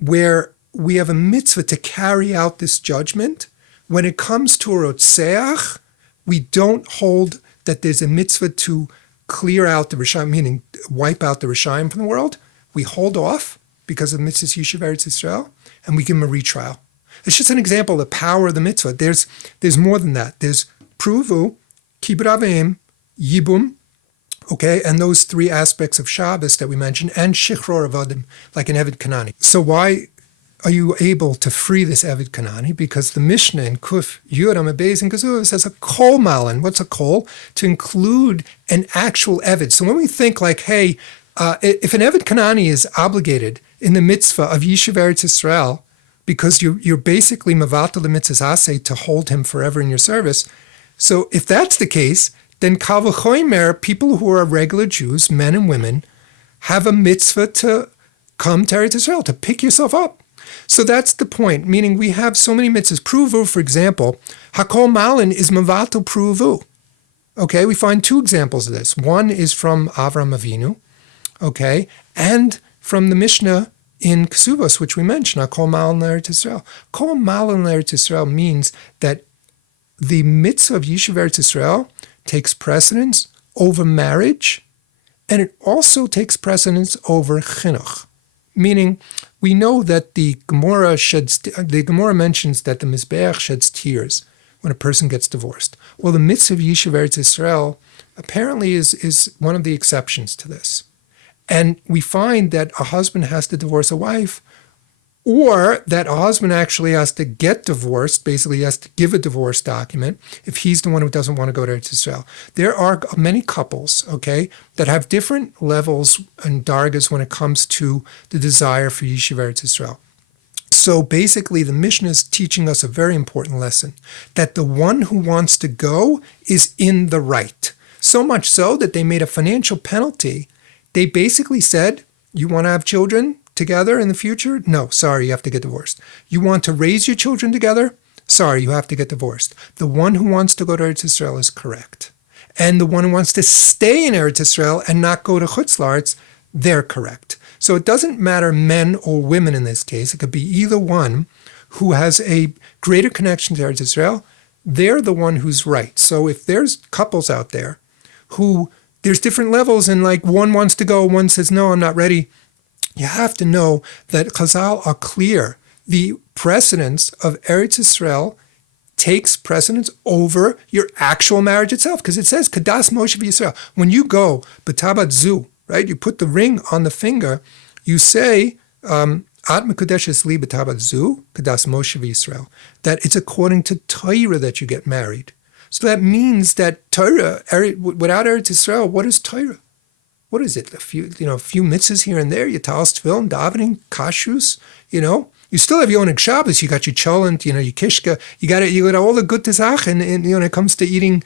where we have a mitzvah to carry out this judgment. When it comes to a rotzeach, we don't hold that there's a mitzvah to clear out the Rishayim, meaning wipe out the Rishayim from the world. We hold off because of mitzvah's Yishuv Eretz Yisrael, and we give them a retrial. It's just an example of the power of the mitzvah. There's more than that. There's pruvu, kibbud avim, yibum, okay, and those three aspects of Shabbos that we mentioned, and shichror avadim, like an Eved Kanani. So why are you able to free this Eved Kanani? Because the Mishnah in Kuf Yud Amud Beis in Kazua says a kol malin. What's a kol? To include an actual Eved. So when we think like, hey, if an Eved Kanani is obligated in the mitzvah of Yishuv Eretz Yisrael, because you're basically mevatel the mitzvah's aseh to hold him forever in your service. So if that's the case, then kal v'chomer, people who are regular Jews, men and women, have a mitzvah to come to Eretz Yisrael, to pick yourself up. So that's the point, meaning we have so many mitzvahs. Pruvu, for example, hakol malin is mevatel pruvu. Okay, we find two examples of this. One is from Avram Avinu, okay, and from the Mishnah in Ksuvos, which we mentioned, hakol malin l'Eretz Yisrael. Kol malin l'Eretz Yisrael means that the mitzvah of Yishuv Eretz Yisrael takes precedence over marriage, and it also takes precedence over chinuch. Meaning, we know that the Gemara mentions that the Mizbeach sheds tears when a person gets divorced. Well, the mitzvah of Yishuv Eretz Yisrael apparently is one of the exceptions to this. And we find that a husband has to divorce a wife, or that a husband actually has to get divorced, basically he has to give a divorce document if he's the one who doesn't want to go to Eretz Yisrael. There are many couples, okay, that have different levels and dargas when it comes to the desire for Yishuv Eretz Yisrael. So basically the Mishnah is teaching us a very important lesson, that the one who wants to go is in the right. So much so that they made a financial penalty. They basically said, you want to have children together in the future? No, sorry, you have to get divorced. You want to raise your children together? Sorry, you have to get divorced. The one who wants to go to Eretz Yisrael is correct. and the one who wants to stay in Eretz Yisrael and not go to Chutz La'aretz, they're correct. So it doesn't matter men or women in this case. It could be either one who has a greater connection to Eretz Yisrael. They're the one who's right. So if there's couples out there who there's different levels and like one wants to go, one says, no, I'm not ready. You have to know that Chazal are clear. The precedence of Eretz Yisrael takes precedence over your actual marriage itself, because it says Kadas Moshe Yisrael. When you go b'tabat zu, right? You put the ring on the finger. You say At Mekudeshes Li b'tabat zu Kadas Moshe Yisrael. That it's according to Torah that you get married. So that means that Torah, without Eretz Yisrael, what is Torah? What is it? A few mitzvahs here and there. You talis tefillin, davening, kashrus. You still have your own Shabbos. You got your cholent, your kishka. You got all the good tezach, and when it comes to eating,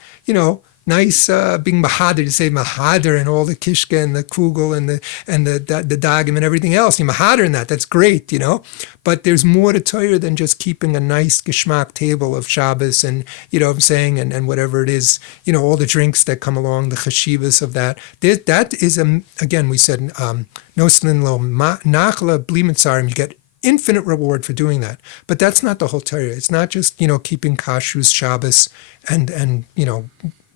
nice being mahader. You say mahader and all the kishka and the kugel and the dagim and everything else. You mahader in that. That's great, But there's more to Torah than just keeping a nice geschmack table of Shabbos and what I'm saying, and whatever it is, all the drinks that come along, the chashivas of that. That is again we said no slin lo nachla bli mitzarim. You get infinite reward for doing that. But that's not the whole Torah. It's not just, keeping kashrus, Shabbos, and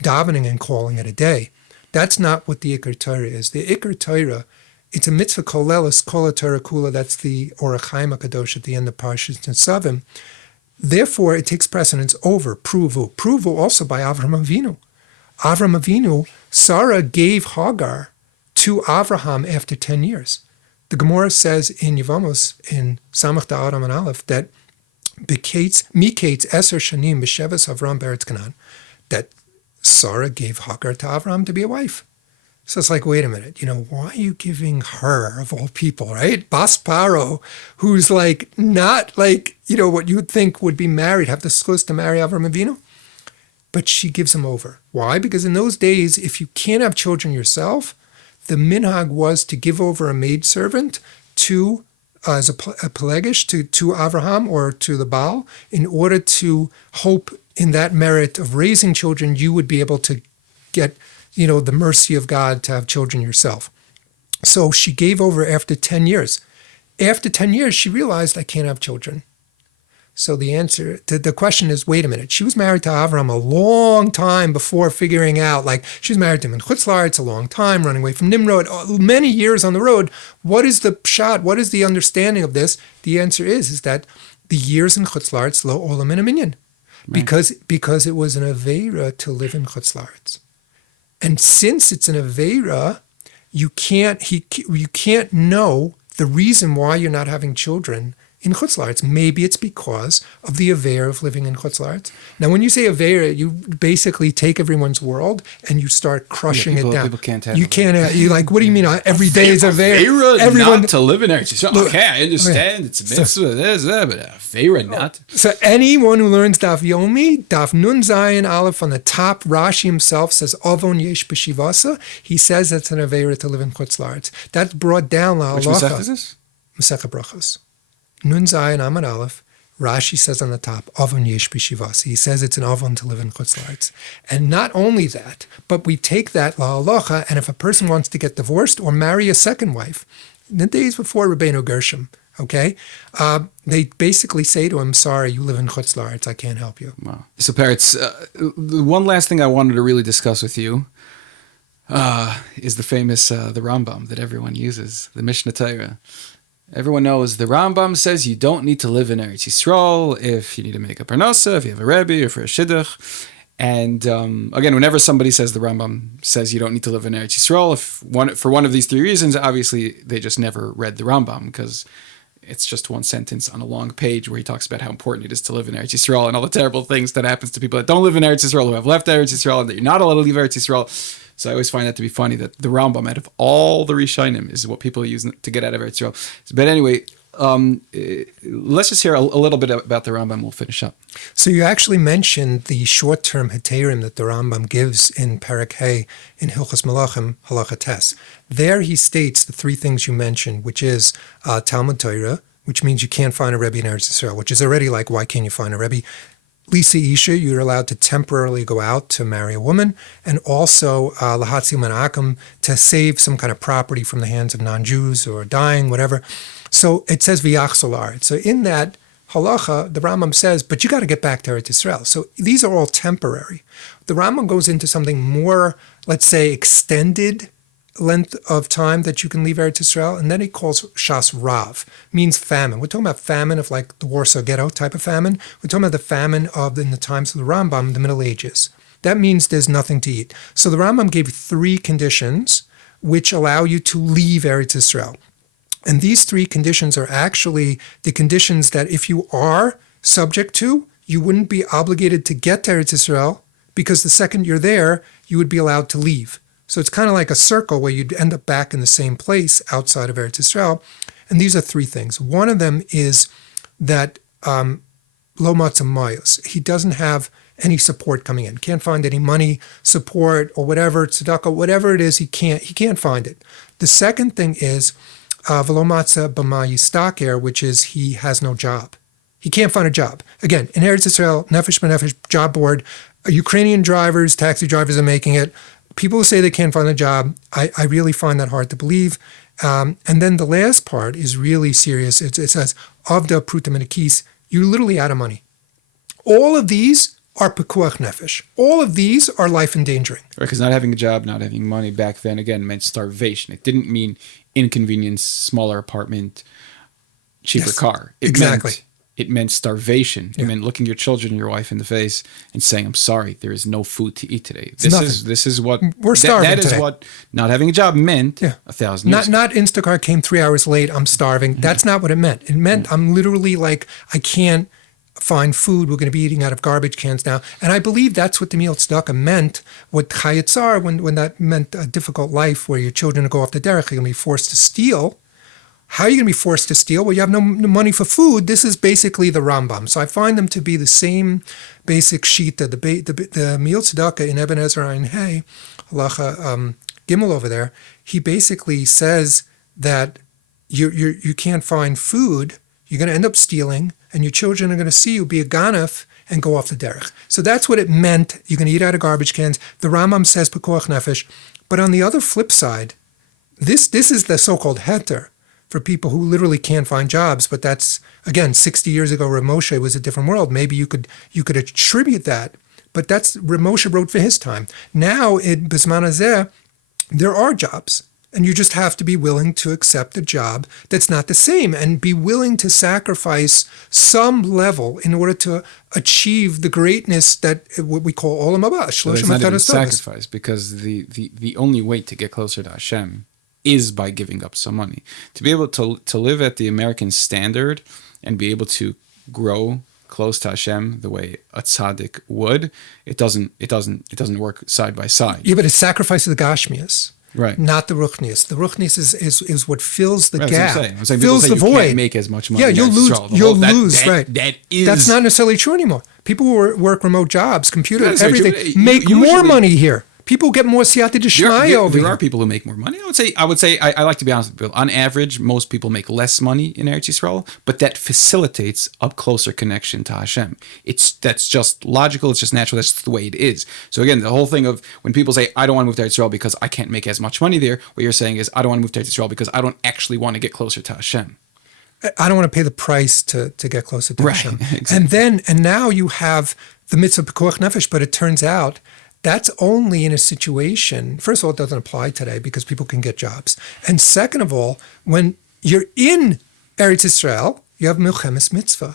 davening and calling it a day. That's not what the Iker Torah is. The Iker Torah, it's a mitzvah kolelis, kol Torah kula. That's the Orach Chaim HaKadosh at the end of Parshas Nitzavim. Therefore, it takes precedence over pruvu. Pruvu also by Avraham Avinu. Avraham Avinu, Sarah gave Hagar to Avraham after 10 years. The Gemara says in Yevamos, in Samach Da'aram and Aleph, that Miketz Eser Shanim B'Shevas Avram Beretz Canaan, that Sarah gave Hagar to Avram to be a wife. So it's like, wait a minute, why are you giving her, of all people, right? Bas Paro, who's like, not like, what you would think would be married, have the schus to marry Avram Avinu? But she gives him over. Why? Because in those days, if you can't have children yourself, the minhag was to give over a maidservant to, as a pelegish, to Avraham or to the Baal, in order to hope in that merit of raising children, you would be able to get, the mercy of God to have children yourself. So she gave over after 10 years. After 10 years, she realized, I can't have children. So the answer to the question is, wait a minute. She was married to Avram a long time before figuring out, she was married to him in Chutz La'aretz a long time, running away from Nimrod, many years on the road. What is the pshat? What is the understanding of this? The answer is that the years in Chutz La'aretz lo olam in a minyan. Right. Because it was an aveira to live in Chutz La'aretz. And since it's an aveira, you can't know the reason why you're not having children in Chutz La'aretz. Maybe it's because of the aveira of living in Chutz La'aretz. Now, when you say aveira, you basically take everyone's world and you start crushing it down. People can't have. You can't. What do you mean? Every day is aveira. Everyone not to live in Eretz Yisrael. Okay, I understand. It's a mitzvah. But aveira not. So anyone who learns Daf Yomi, Daf Nun Zayin Aleph on the top, Rashi himself says Avon Yesh B'Shivasa. He says that's an aveira to live in Chutz La'aretz. That's brought down la halacha. Which Masechta is this? Masechta Brachos. Nun Zayin Amud Aleph, Rashi says on the top, Avon Yesh B'Shivasi. He says it's an Avon to live in Chutz La'aretz. And not only that, but we take that la halacha, and if a person wants to get divorced or marry a second wife, in the days before Rabbeinu Gershom, okay, they basically say to him, sorry, you live in Chutz La'aretz, I can't help you. Wow. So Peretz, the one last thing I wanted to really discuss with you is the famous, the Rambam that everyone uses, the Mishnah Torah. Everyone knows the Rambam says you don't need to live in Eretz Yisrael if you need to make a parnasa, if you have a Rebbe, or for a Shidduch. And again, whenever somebody says the Rambam says you don't need to live in Eretz Yisrael, for one of these three reasons, obviously they just never read the Rambam, because it's just one sentence on a long page where he talks about how important it is to live in Eretz Yisrael and all the terrible things that happens to people that don't live in Eretz Yisrael, who have left Eretz Yisrael, and that you're not allowed to leave Eretz Yisrael. So I always find that to be funny, that the Rambam, out of all the Rishonim, is what people use to get out of Eretz Yisrael. But anyway, let's just hear a little bit about the Rambam. We'll finish up. So you actually mentioned the short-term heterim that the Rambam gives in Perek Hey in Hilchos Malachim, halacha tes. There he states the three things you mentioned, which is Talmud Torah, which means you can't find a Rebbe in Eretz Yisrael, which is already like, why can't you find a Rebbe? Lisa Isha, you're allowed to temporarily go out to marry a woman, and also Lahatzi Manakim, to save some kind of property from the hands of non-Jews or dying, whatever. So it says V'yachzolar. So in that halacha, the Rambam says, but you got to get back to Eretz Yisrael. So these are all temporary. The Rambam goes into something more, let's say, extended length of time that you can leave Eretz Yisrael, and then he calls Shas Rav, means famine. We're talking about famine of like the Warsaw Ghetto type of famine. We're talking about the famine of in the times of the Rambam, the Middle Ages. That means there's nothing to eat. So the Rambam gave 3 conditions which allow you to leave Eretz Yisrael. And these 3 conditions are actually the conditions that if you are subject to, you wouldn't be obligated to get to Eretz Yisrael, because the second you're there, you would be allowed to leave. So it's kind of like a circle where you'd end up back in the same place outside of Eretz Yisrael. And these are 3 things. One of them is that lo matzah mayos. He doesn't have any support coming in. Can't find any money, support, or whatever, tzedakah, whatever it is, he can't find it. The second thing is v'lo matzah b'ma yistaker, which is he has no job. He can't find a job. Again, in Eretz Yisrael, Nefesh B'Nefesh job board, Ukrainian drivers, taxi drivers are making it. People who say they can't find a job, I really find that hard to believe. And then the last part is really serious. It says, Avda pruta minakis, you're literally out of money. All of these are pekuach nefesh. All of these are life endangering. Right, because not having a job, not having money back then, again, meant starvation. It didn't mean inconvenience, smaller apartment, cheaper car. It meant starvation. It meant looking your children and your wife in the face and saying, "I'm sorry, there is no food to eat today." This is what we're starving. That is today. what not having a job meant 1,000 years ago. Not Instacart came 3 hours late, I'm starving. That's not what it meant. It meant I'm literally like, I can't find food. We're going to be eating out of garbage cans now. And I believe that's what the meal tzedakah meant, what chayetzar, when that meant a difficult life where your children will go off the derech, you're going to be forced to steal. How are you going to be forced to steal? Well, you have no money for food. This is basically the Rambam. So I find them to be the same basic shita. The meal tzedakah in Eben Ezra Ein Hey, halacha Gimel over there, he basically says that you can't find food. You're going to end up stealing, and your children are going to see you be a ganef and go off the derech. So that's what it meant. You're going to eat out of garbage cans. The Rambam says pekuach nefesh. But on the other flip side, this is the so-called heter for people who literally can't find jobs. But that's, again, 60 years ago, Rav Moshe was a different world. Maybe you could attribute that. But that's Rav Moshe wrote for his time. Now, in Bisman Hazeh, there are jobs. And you just have to be willing to accept a job that's not the same and be willing to sacrifice some level in order to achieve the greatness that what we call olam haba. So it's not even sacrifice, because the only way to get closer to Hashem is by giving up some money. To be able to live at the American standard and be able to grow close to Hashem the way a tzaddik would, it doesn't work side by side. Yeah, but it's sacrifice of the gashmias. Right. Not the ruchnias. The ruchnias is what fills the right, gap, I'm saying fills the void. Can't make as much money. Yeah, you'll lose. Right. That's not necessarily true anymore. People who work remote jobs, computers, everything, make more money here. People get more siyata d'shmaya over here. There are people who make more money. I would say, I like to be honest with people. On average, most people make less money in Eretz Yisrael, but that facilitates a closer connection to Hashem. That's just logical. It's just natural. That's just the way it is. So again, the whole thing of when people say, I don't want to move to Eretz Yisrael because I can't make as much money there, what you're saying is, I don't want to move to Eretz Yisrael because I don't actually want to get closer to Hashem. I don't want to pay the price to get closer to Hashem. Exactly. And now you have the mitzvah pekuach nefesh, but it turns out that's only in a situation, first of all, it doesn't apply today because people can get jobs. And second of all, when you're in Eretz Yisrael, you have milchemes mitzvah.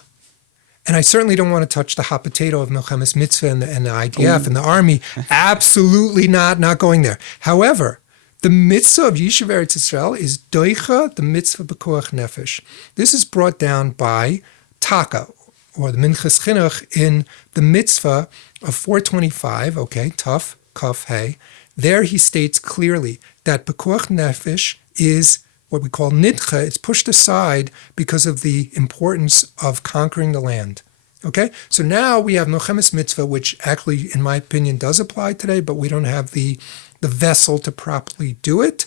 And I certainly don't want to touch the hot potato of milchemes mitzvah and the IDF and the army. Absolutely not going there. However, the mitzvah of Yishuv Eretz Yisrael is doicha, the mitzvah b'koach nefesh. This is brought down by Taka, or the Minchas Chinuch, in the mitzvah of 425, tough, kaf, hey. There he states clearly that pekuach nefesh is what we call nidcha. It's pushed aside because of the importance of conquering the land. Okay? So now we have milchemes mitzvah, which actually, in my opinion, does apply today, but we don't have the vessel to properly do it.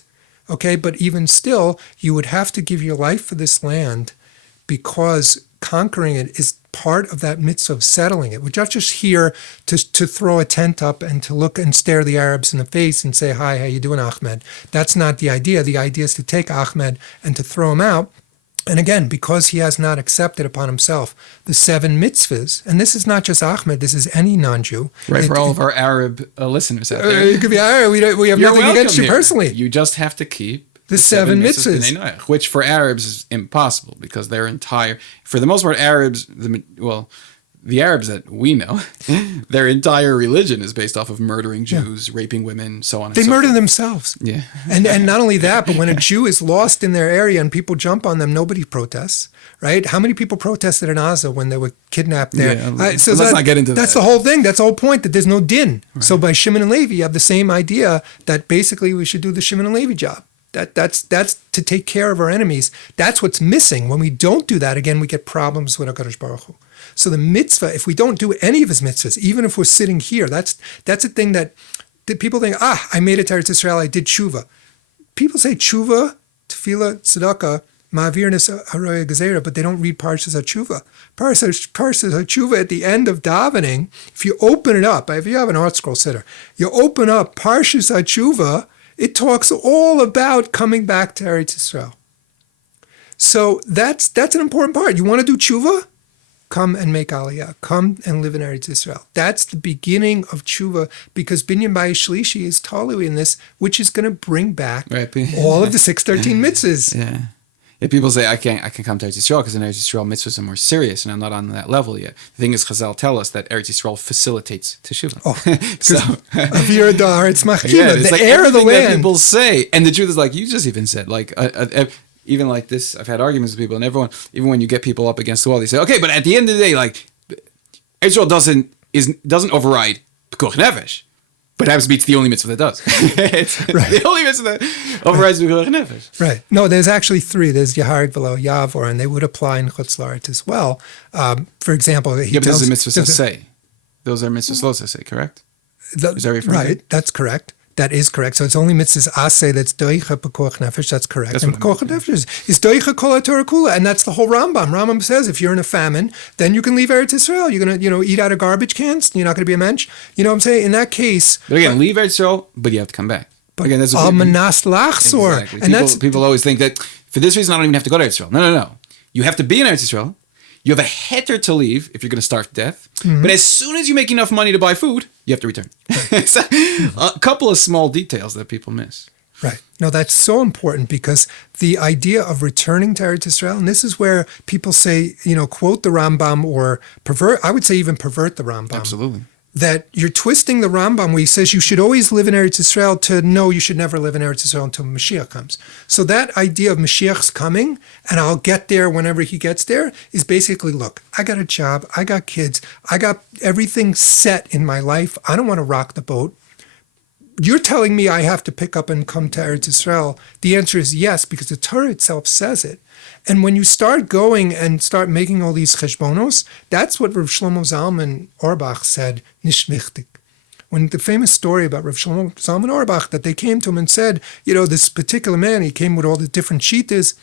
Okay? But even still, you would have to give your life for this land because conquering it is part of that mitzvah of settling it. We're not just here to throw a tent up and to look and stare the Arabs in the face and say, hi, how you doing, Ahmed? That's not the idea. The idea is to take Ahmed and to throw him out. And again, because he has not accepted upon himself the 7 mitzvahs, and this is not just Ahmed, this is any non-Jew. Right, for all of our Arab listeners out there. It could be Arab. We have You're nothing against you here. personally. You just have to keep The 7 mitzvahs. B'nai Noach, which for Arabs is impossible because for the most part, Arabs, the Arabs that we know, their entire religion is based off of murdering Jews, raping women, so on and so forth. They murder themselves. Yeah. And not only that, but when a Jew is lost in their area and people jump on them, nobody protests, right? How many people protested in Gaza when they were kidnapped there? Yeah, let's not get into that. That's the whole thing. That's the whole point, that there's no din. Right. So by Shimon and Levi, you have the same idea that basically we should do the Shimon and Levi job. That's to take care of our enemies. That's what's missing. When we don't do that, again, we get problems with HaKadosh Baruch Hu. So the mitzvah, if we don't do any of his mitzvahs, even if we're sitting here, that's a thing that people think, I made it to Eretz Yisrael, I did tshuva. People say tshuva, tefillah, tzedakah, ma'avirnis haroya gezerah, but they don't read Parshas HaTshuva. Parshas HaTshuva at the end of davening, if you open it up, if you have an art scroll sitter, you open up Parshas HaTshuva, it talks all about coming back to Eretz Yisrael. So that's an important part. You want to do tshuva? Come and make aliyah. Come and live in Eretz Yisrael. That's the beginning of tshuva, because binyan bayis shlishi is totally in this, which is going to bring back all of the 613 mitzvahs. Yeah. If people say, I can come to Eretz Yisrael because in Eretz Yisrael mitzvahs are more serious and I'm not on that level yet. The thing is, Chazal tell us that Eretz Yisrael facilitates teshuvah. Oh, so the like air of the land. That people say, and the truth is, like you just even said, like even like this, I've had arguments with people, and everyone, even when you get people up against the wall, they say, okay, but at the end of the day, like Israel doesn't override Pekuach Nefesh. But happens to be it's the only mitzvah that does. It's right. The only mitzvah that overrides Pekuach Nefesh. Right. No, there's actually 3. There's Yaharig V'lo Yavor, and they would apply in Chutz La'aretz as well. For example, but those are mitzvahs say. Those are mitzvahs lo say, correct? Is that referring right, to? That's correct. That is correct. So it's only mitzvahs aseh that's doicha pekuach nefesh. That's correct. That's and pekuach nefesh is doicha kol haTorah kula, and that's the whole Rambam. Rambam says if you're in a famine, then you can leave Eretz Yisrael. You're gonna, eat out of garbage cans. You're not gonna be a mensch. You know what I'm saying? In that case, but again, leave Eretz Yisrael, but you have to come back. But again, that's manas lachzor, exactly. And people always think that for this reason I don't even have to go to Eretz Yisrael. No. You have to be in Eretz Yisrael. You have a heter to leave if you're going to starve to death. Mm-hmm. But as soon as you make enough money to buy food, you have to return. So, a couple of small details that people miss. Right. No, that's so important, because the idea of returning to Eretz Yisrael, and this is where people say, quote the Rambam or pervert, I would say even pervert the Rambam. Absolutely. That you're twisting the Rambam where he says you should always live in Eretz Yisrael to no, you should never live in Eretz Yisrael until Mashiach comes. So that idea of Mashiach's coming and I'll get there whenever he gets there is basically, look, I got a job, I got kids, I got everything set in my life. I don't want to rock the boat. You're telling me I have to pick up and come to Eretz Yisrael. The answer is yes, because the Torah itself says it. And when you start going and start making all these cheshbonos, that's what Rav Shlomo Zalman Auerbach said, nicht wichtig. When the famous story about Rav Shlomo Zalman Auerbach, that they came to him and said, this particular man, he came with all the different shittas,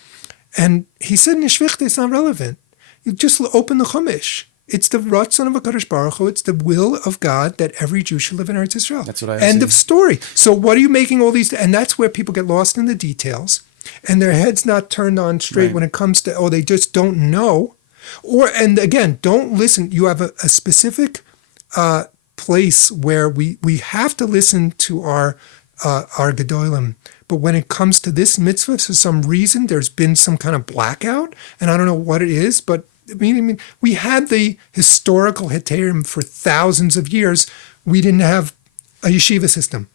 and he said, nicht wichtig, it's not relevant. You just open the Chumash. It's the Ratzon of HaKadosh Baruch Hu. It's the will of God that every Jew should live in Eretz Yisrael. That's what I End see. of story. So what are you making all these? And that's where people get lost in the details, and their head's not turned on straight right. When it comes to, they just don't know. And again, don't listen. You have a specific place where we have to listen to our Gedolim. But when it comes to this mitzvah, for some reason, there's been some kind of blackout, and I don't know what it is, but I mean, we had the historical heterim for thousands of years. We didn't have a yeshiva system.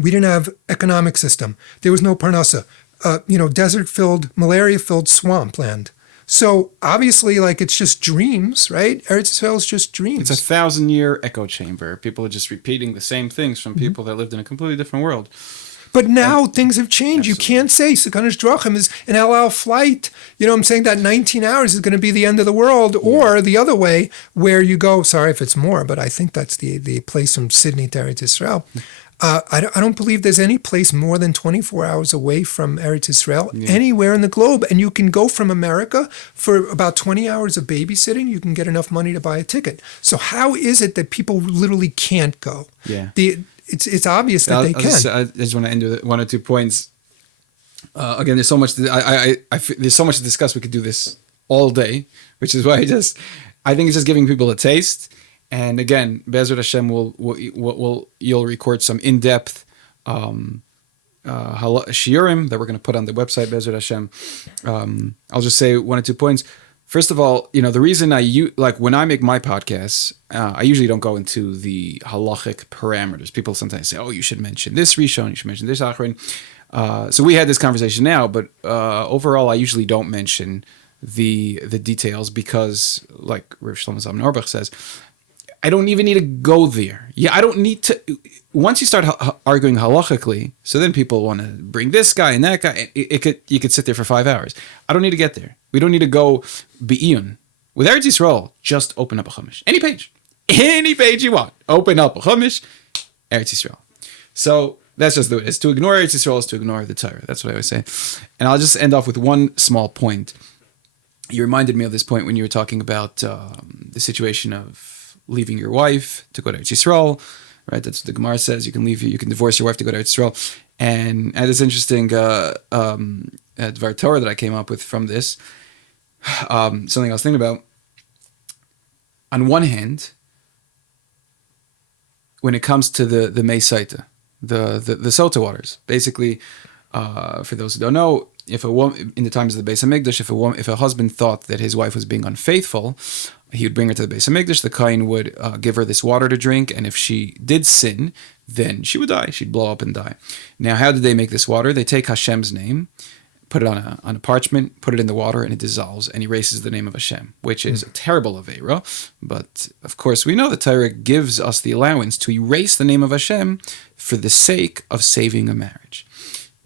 We didn't have economic system. There was no parnasa. Desert-filled, malaria-filled swampland. So obviously, it's just dreams, right? Eretz Yisrael is just dreams. It's a 1,000-year echo chamber. People are just repeating the same things from people that lived in a completely different world. But now things have changed. Absolutely. You can't say Sekanas Drachim is an El Al flight. I'm saying that 19 hours is going to be the end of the world, or the other way where you go, sorry if it's more, but I think that's the place from Sydney to Eretz Yisrael. I don't believe there's any place more than 24 hours away from Eretz Yisrael, anywhere in the globe. And you can go from America for about 20 hours of babysitting. You can get enough money to buy a ticket. So how is it that people literally can't go? Yeah. It's obvious that they can. I just want to end with one or 2 points. Again, there's so much. There's so much to discuss. We could do this all day, which is why I think it's just giving people a taste. And again, Be'ezrat Hashem you'll record some in-depth shiurim that we're going to put on the website, Be'ezrat Hashem. I'll just say 1 or 2 points. First of all, the reason when I make my podcasts, I usually don't go into the halachic parameters. People sometimes say, "Oh, you should mention this rishon, you should mention this achron." So we had this conversation now, but overall, I usually don't mention the details because, like Rav Shlomo Zalman Auerbach says, I don't even need to go there. Yeah, I don't need to. Once you start arguing halachically, so then people want to bring this guy and that guy. You could sit there for 5 hours. I don't need to get there. We don't need to go iyun. With Eretz Yisrael, just open up a chumash. Any page you want. Open up a chumash, Eretz Yisrael. So that's just the way. It's to ignore Eretz Yisrael is to ignore the Torah. That's what I always say. And I'll just end off with one small point. You reminded me of this point when you were talking about the situation of leaving your wife to go to Eretz Yisrael, right? That's what the Gemara says. You can divorce your wife to go to Eretz Yisrael. And this interesting Dvar Torah that I came up with from this, something I was thinking about. On one hand, when it comes to the Mei Saita, the Sota waters, basically, for those who don't know, if a woman in the times of the Beis Hamikdash, if a husband thought that his wife was being unfaithful, he would bring her to the Beis Hamikdash. The Kohen would give her this water to drink, and if she did sin, then she would die. She'd blow up and die. Now, how did they make this water? They take Hashem's name, put it on a parchment, put it in the water, and it dissolves and erases the name of Hashem, which is a terrible aveira. But of course, we know the Torah gives us the allowance to erase the name of Hashem for the sake of saving a marriage.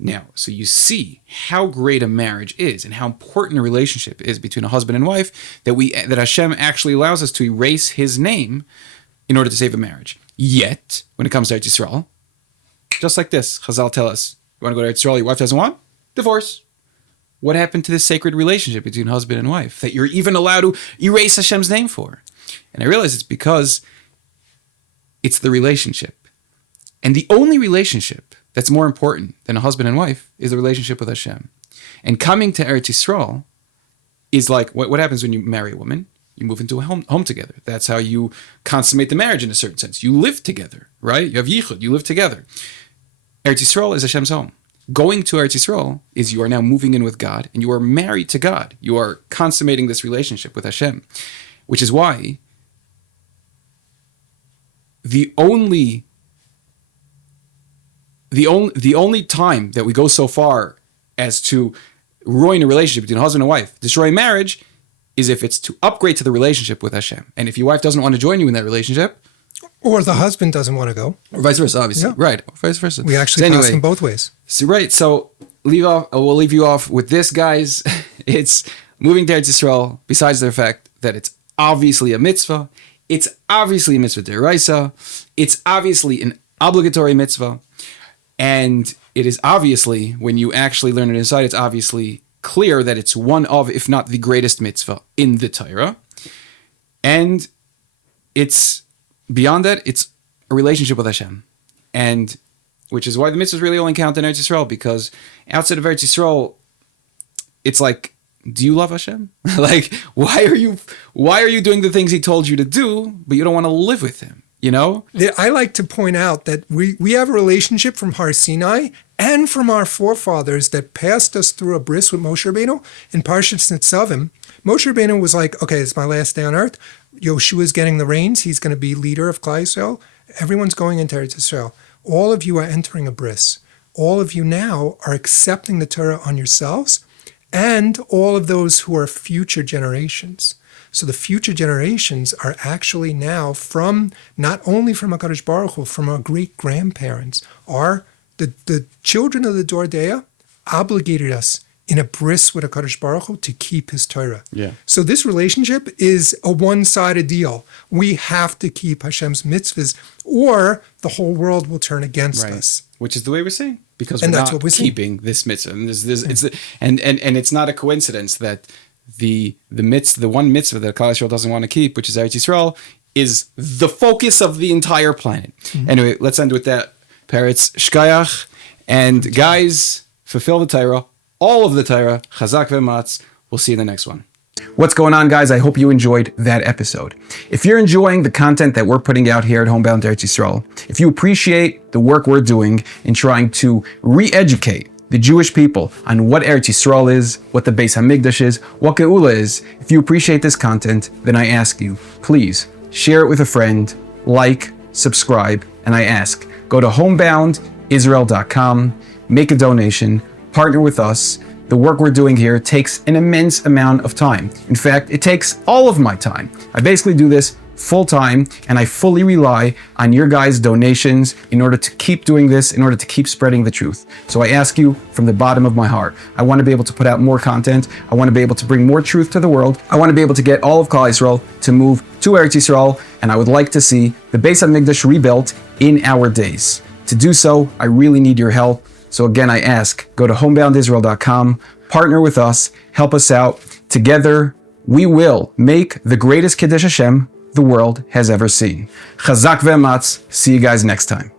Now, so you see how great a marriage is and how important a relationship is between a husband and wife that Hashem actually allows us to erase His name in order to save a marriage. Yet, when it comes to Eretz Yisrael, just like this, Chazal tell us, you want to go to Eretz Yisrael, your wife doesn't want? Divorce. What happened to this sacred relationship between husband and wife that you're even allowed to erase Hashem's name for? And I realize it's because it's the relationship. And the only relationship that's more important than a husband and wife is the relationship with Hashem. And coming to Eretz Yisrael is like, what happens when you marry a woman? You move into a home together. That's how you consummate the marriage in a certain sense. You live together, right? You have yichud, you live together. Eretz Yisrael is Hashem's home. Going to Eretz Yisrael is you are now moving in with God and you are married to God. You are consummating this relationship with Hashem, which is why the only time that we go so far as to ruin a relationship between a husband and wife, destroy marriage, is if it's to upgrade to the relationship with Hashem. And if your wife doesn't want to join you in that relationship, or the husband doesn't want to go, or vice versa, obviously, yeah. Right? Or vice versa. We actually pass them both ways. So, right. So we'll leave you off with this, guys. It's moving to Eretz Yisrael. Besides the fact that it's obviously a mitzvah, it's obviously a mitzvah deraisa, it's obviously an obligatory mitzvah. And it is obviously, when you actually learn it inside, it's obviously clear that it's one of, if not the greatest mitzvah in the Torah. And it's, beyond that, it's a relationship with Hashem. And which is why the mitzvahs really only count in Eretz Yisrael, because outside of Eretz Yisrael, it's like, do you love Hashem? Like, why are you doing the things He told you to do, but you don't want to live with Him? You know? I like to point out that we have a relationship from Har Sinai and from our forefathers that passed us through a bris with Moshe Rabbeinu in Parshas Nitzavim. Moshe Rabbeinu was like, okay, it's my last day on earth. Yoshua's getting the reins. He's going to be leader of Klal Yisrael. Everyone's going into Eretz Yisrael. All of you are entering a bris. All of you now are accepting the Torah on yourselves, and all of those who are future generations. So the future generations are actually now from, not only from HaKadosh Baruch Hu, from our great-grandparents, are the children of the Dor Deah obligated us in a bris with HaKadosh Baruch Hu to keep his Torah. Yeah. So this relationship is a one-sided deal. We have to keep Hashem's mitzvahs, or the whole world will turn against us. Which is the way we're saying, because And we're that's not what we're saying. keeping this mitzvah. And it's not a coincidence that the one mitzvah that Klal Yisrael doesn't want to keep, which is Eretz Yisrael, is the focus of the entire planet. Anyway, let's end with that. Peretz Shkayach. And guys, fulfill the Torah, all of the Torah. Chazak v'matz. We'll see you in the next one. What's going on, guys? I hope you enjoyed that episode. If you're enjoying the content that we're putting out here at HomeBound Eretz Yisrael, if you appreciate the work we're doing in trying to re-educate the Jewish people on what Eretz Yisrael is, what the Beis HaMikdash is, what Geula is, if you appreciate this content, then I ask you, please share it with a friend, like, subscribe, and I ask, go to homeboundisrael.com, make a donation, partner with us. The work we're doing here takes an immense amount of time. In fact, it takes all of my time. I basically do this full time, and I fully rely on your guys' donations in order to keep doing this, in order to keep spreading the truth. So I ask you from the bottom of my heart, I want to be able to put out more content. I want to be able to bring more truth to the world. I want to be able to get all of Klal Yisrael to move to Eretz Yisrael, and I would like to see the Beis HaMikdash rebuilt in our days. To do so, I really need your help. So again, I ask, go to homeboundisrael.com, partner with us, help us out. Together, we will make the greatest Kiddush Hashem the world has ever seen. Chazak ve'ematz. See you guys next time.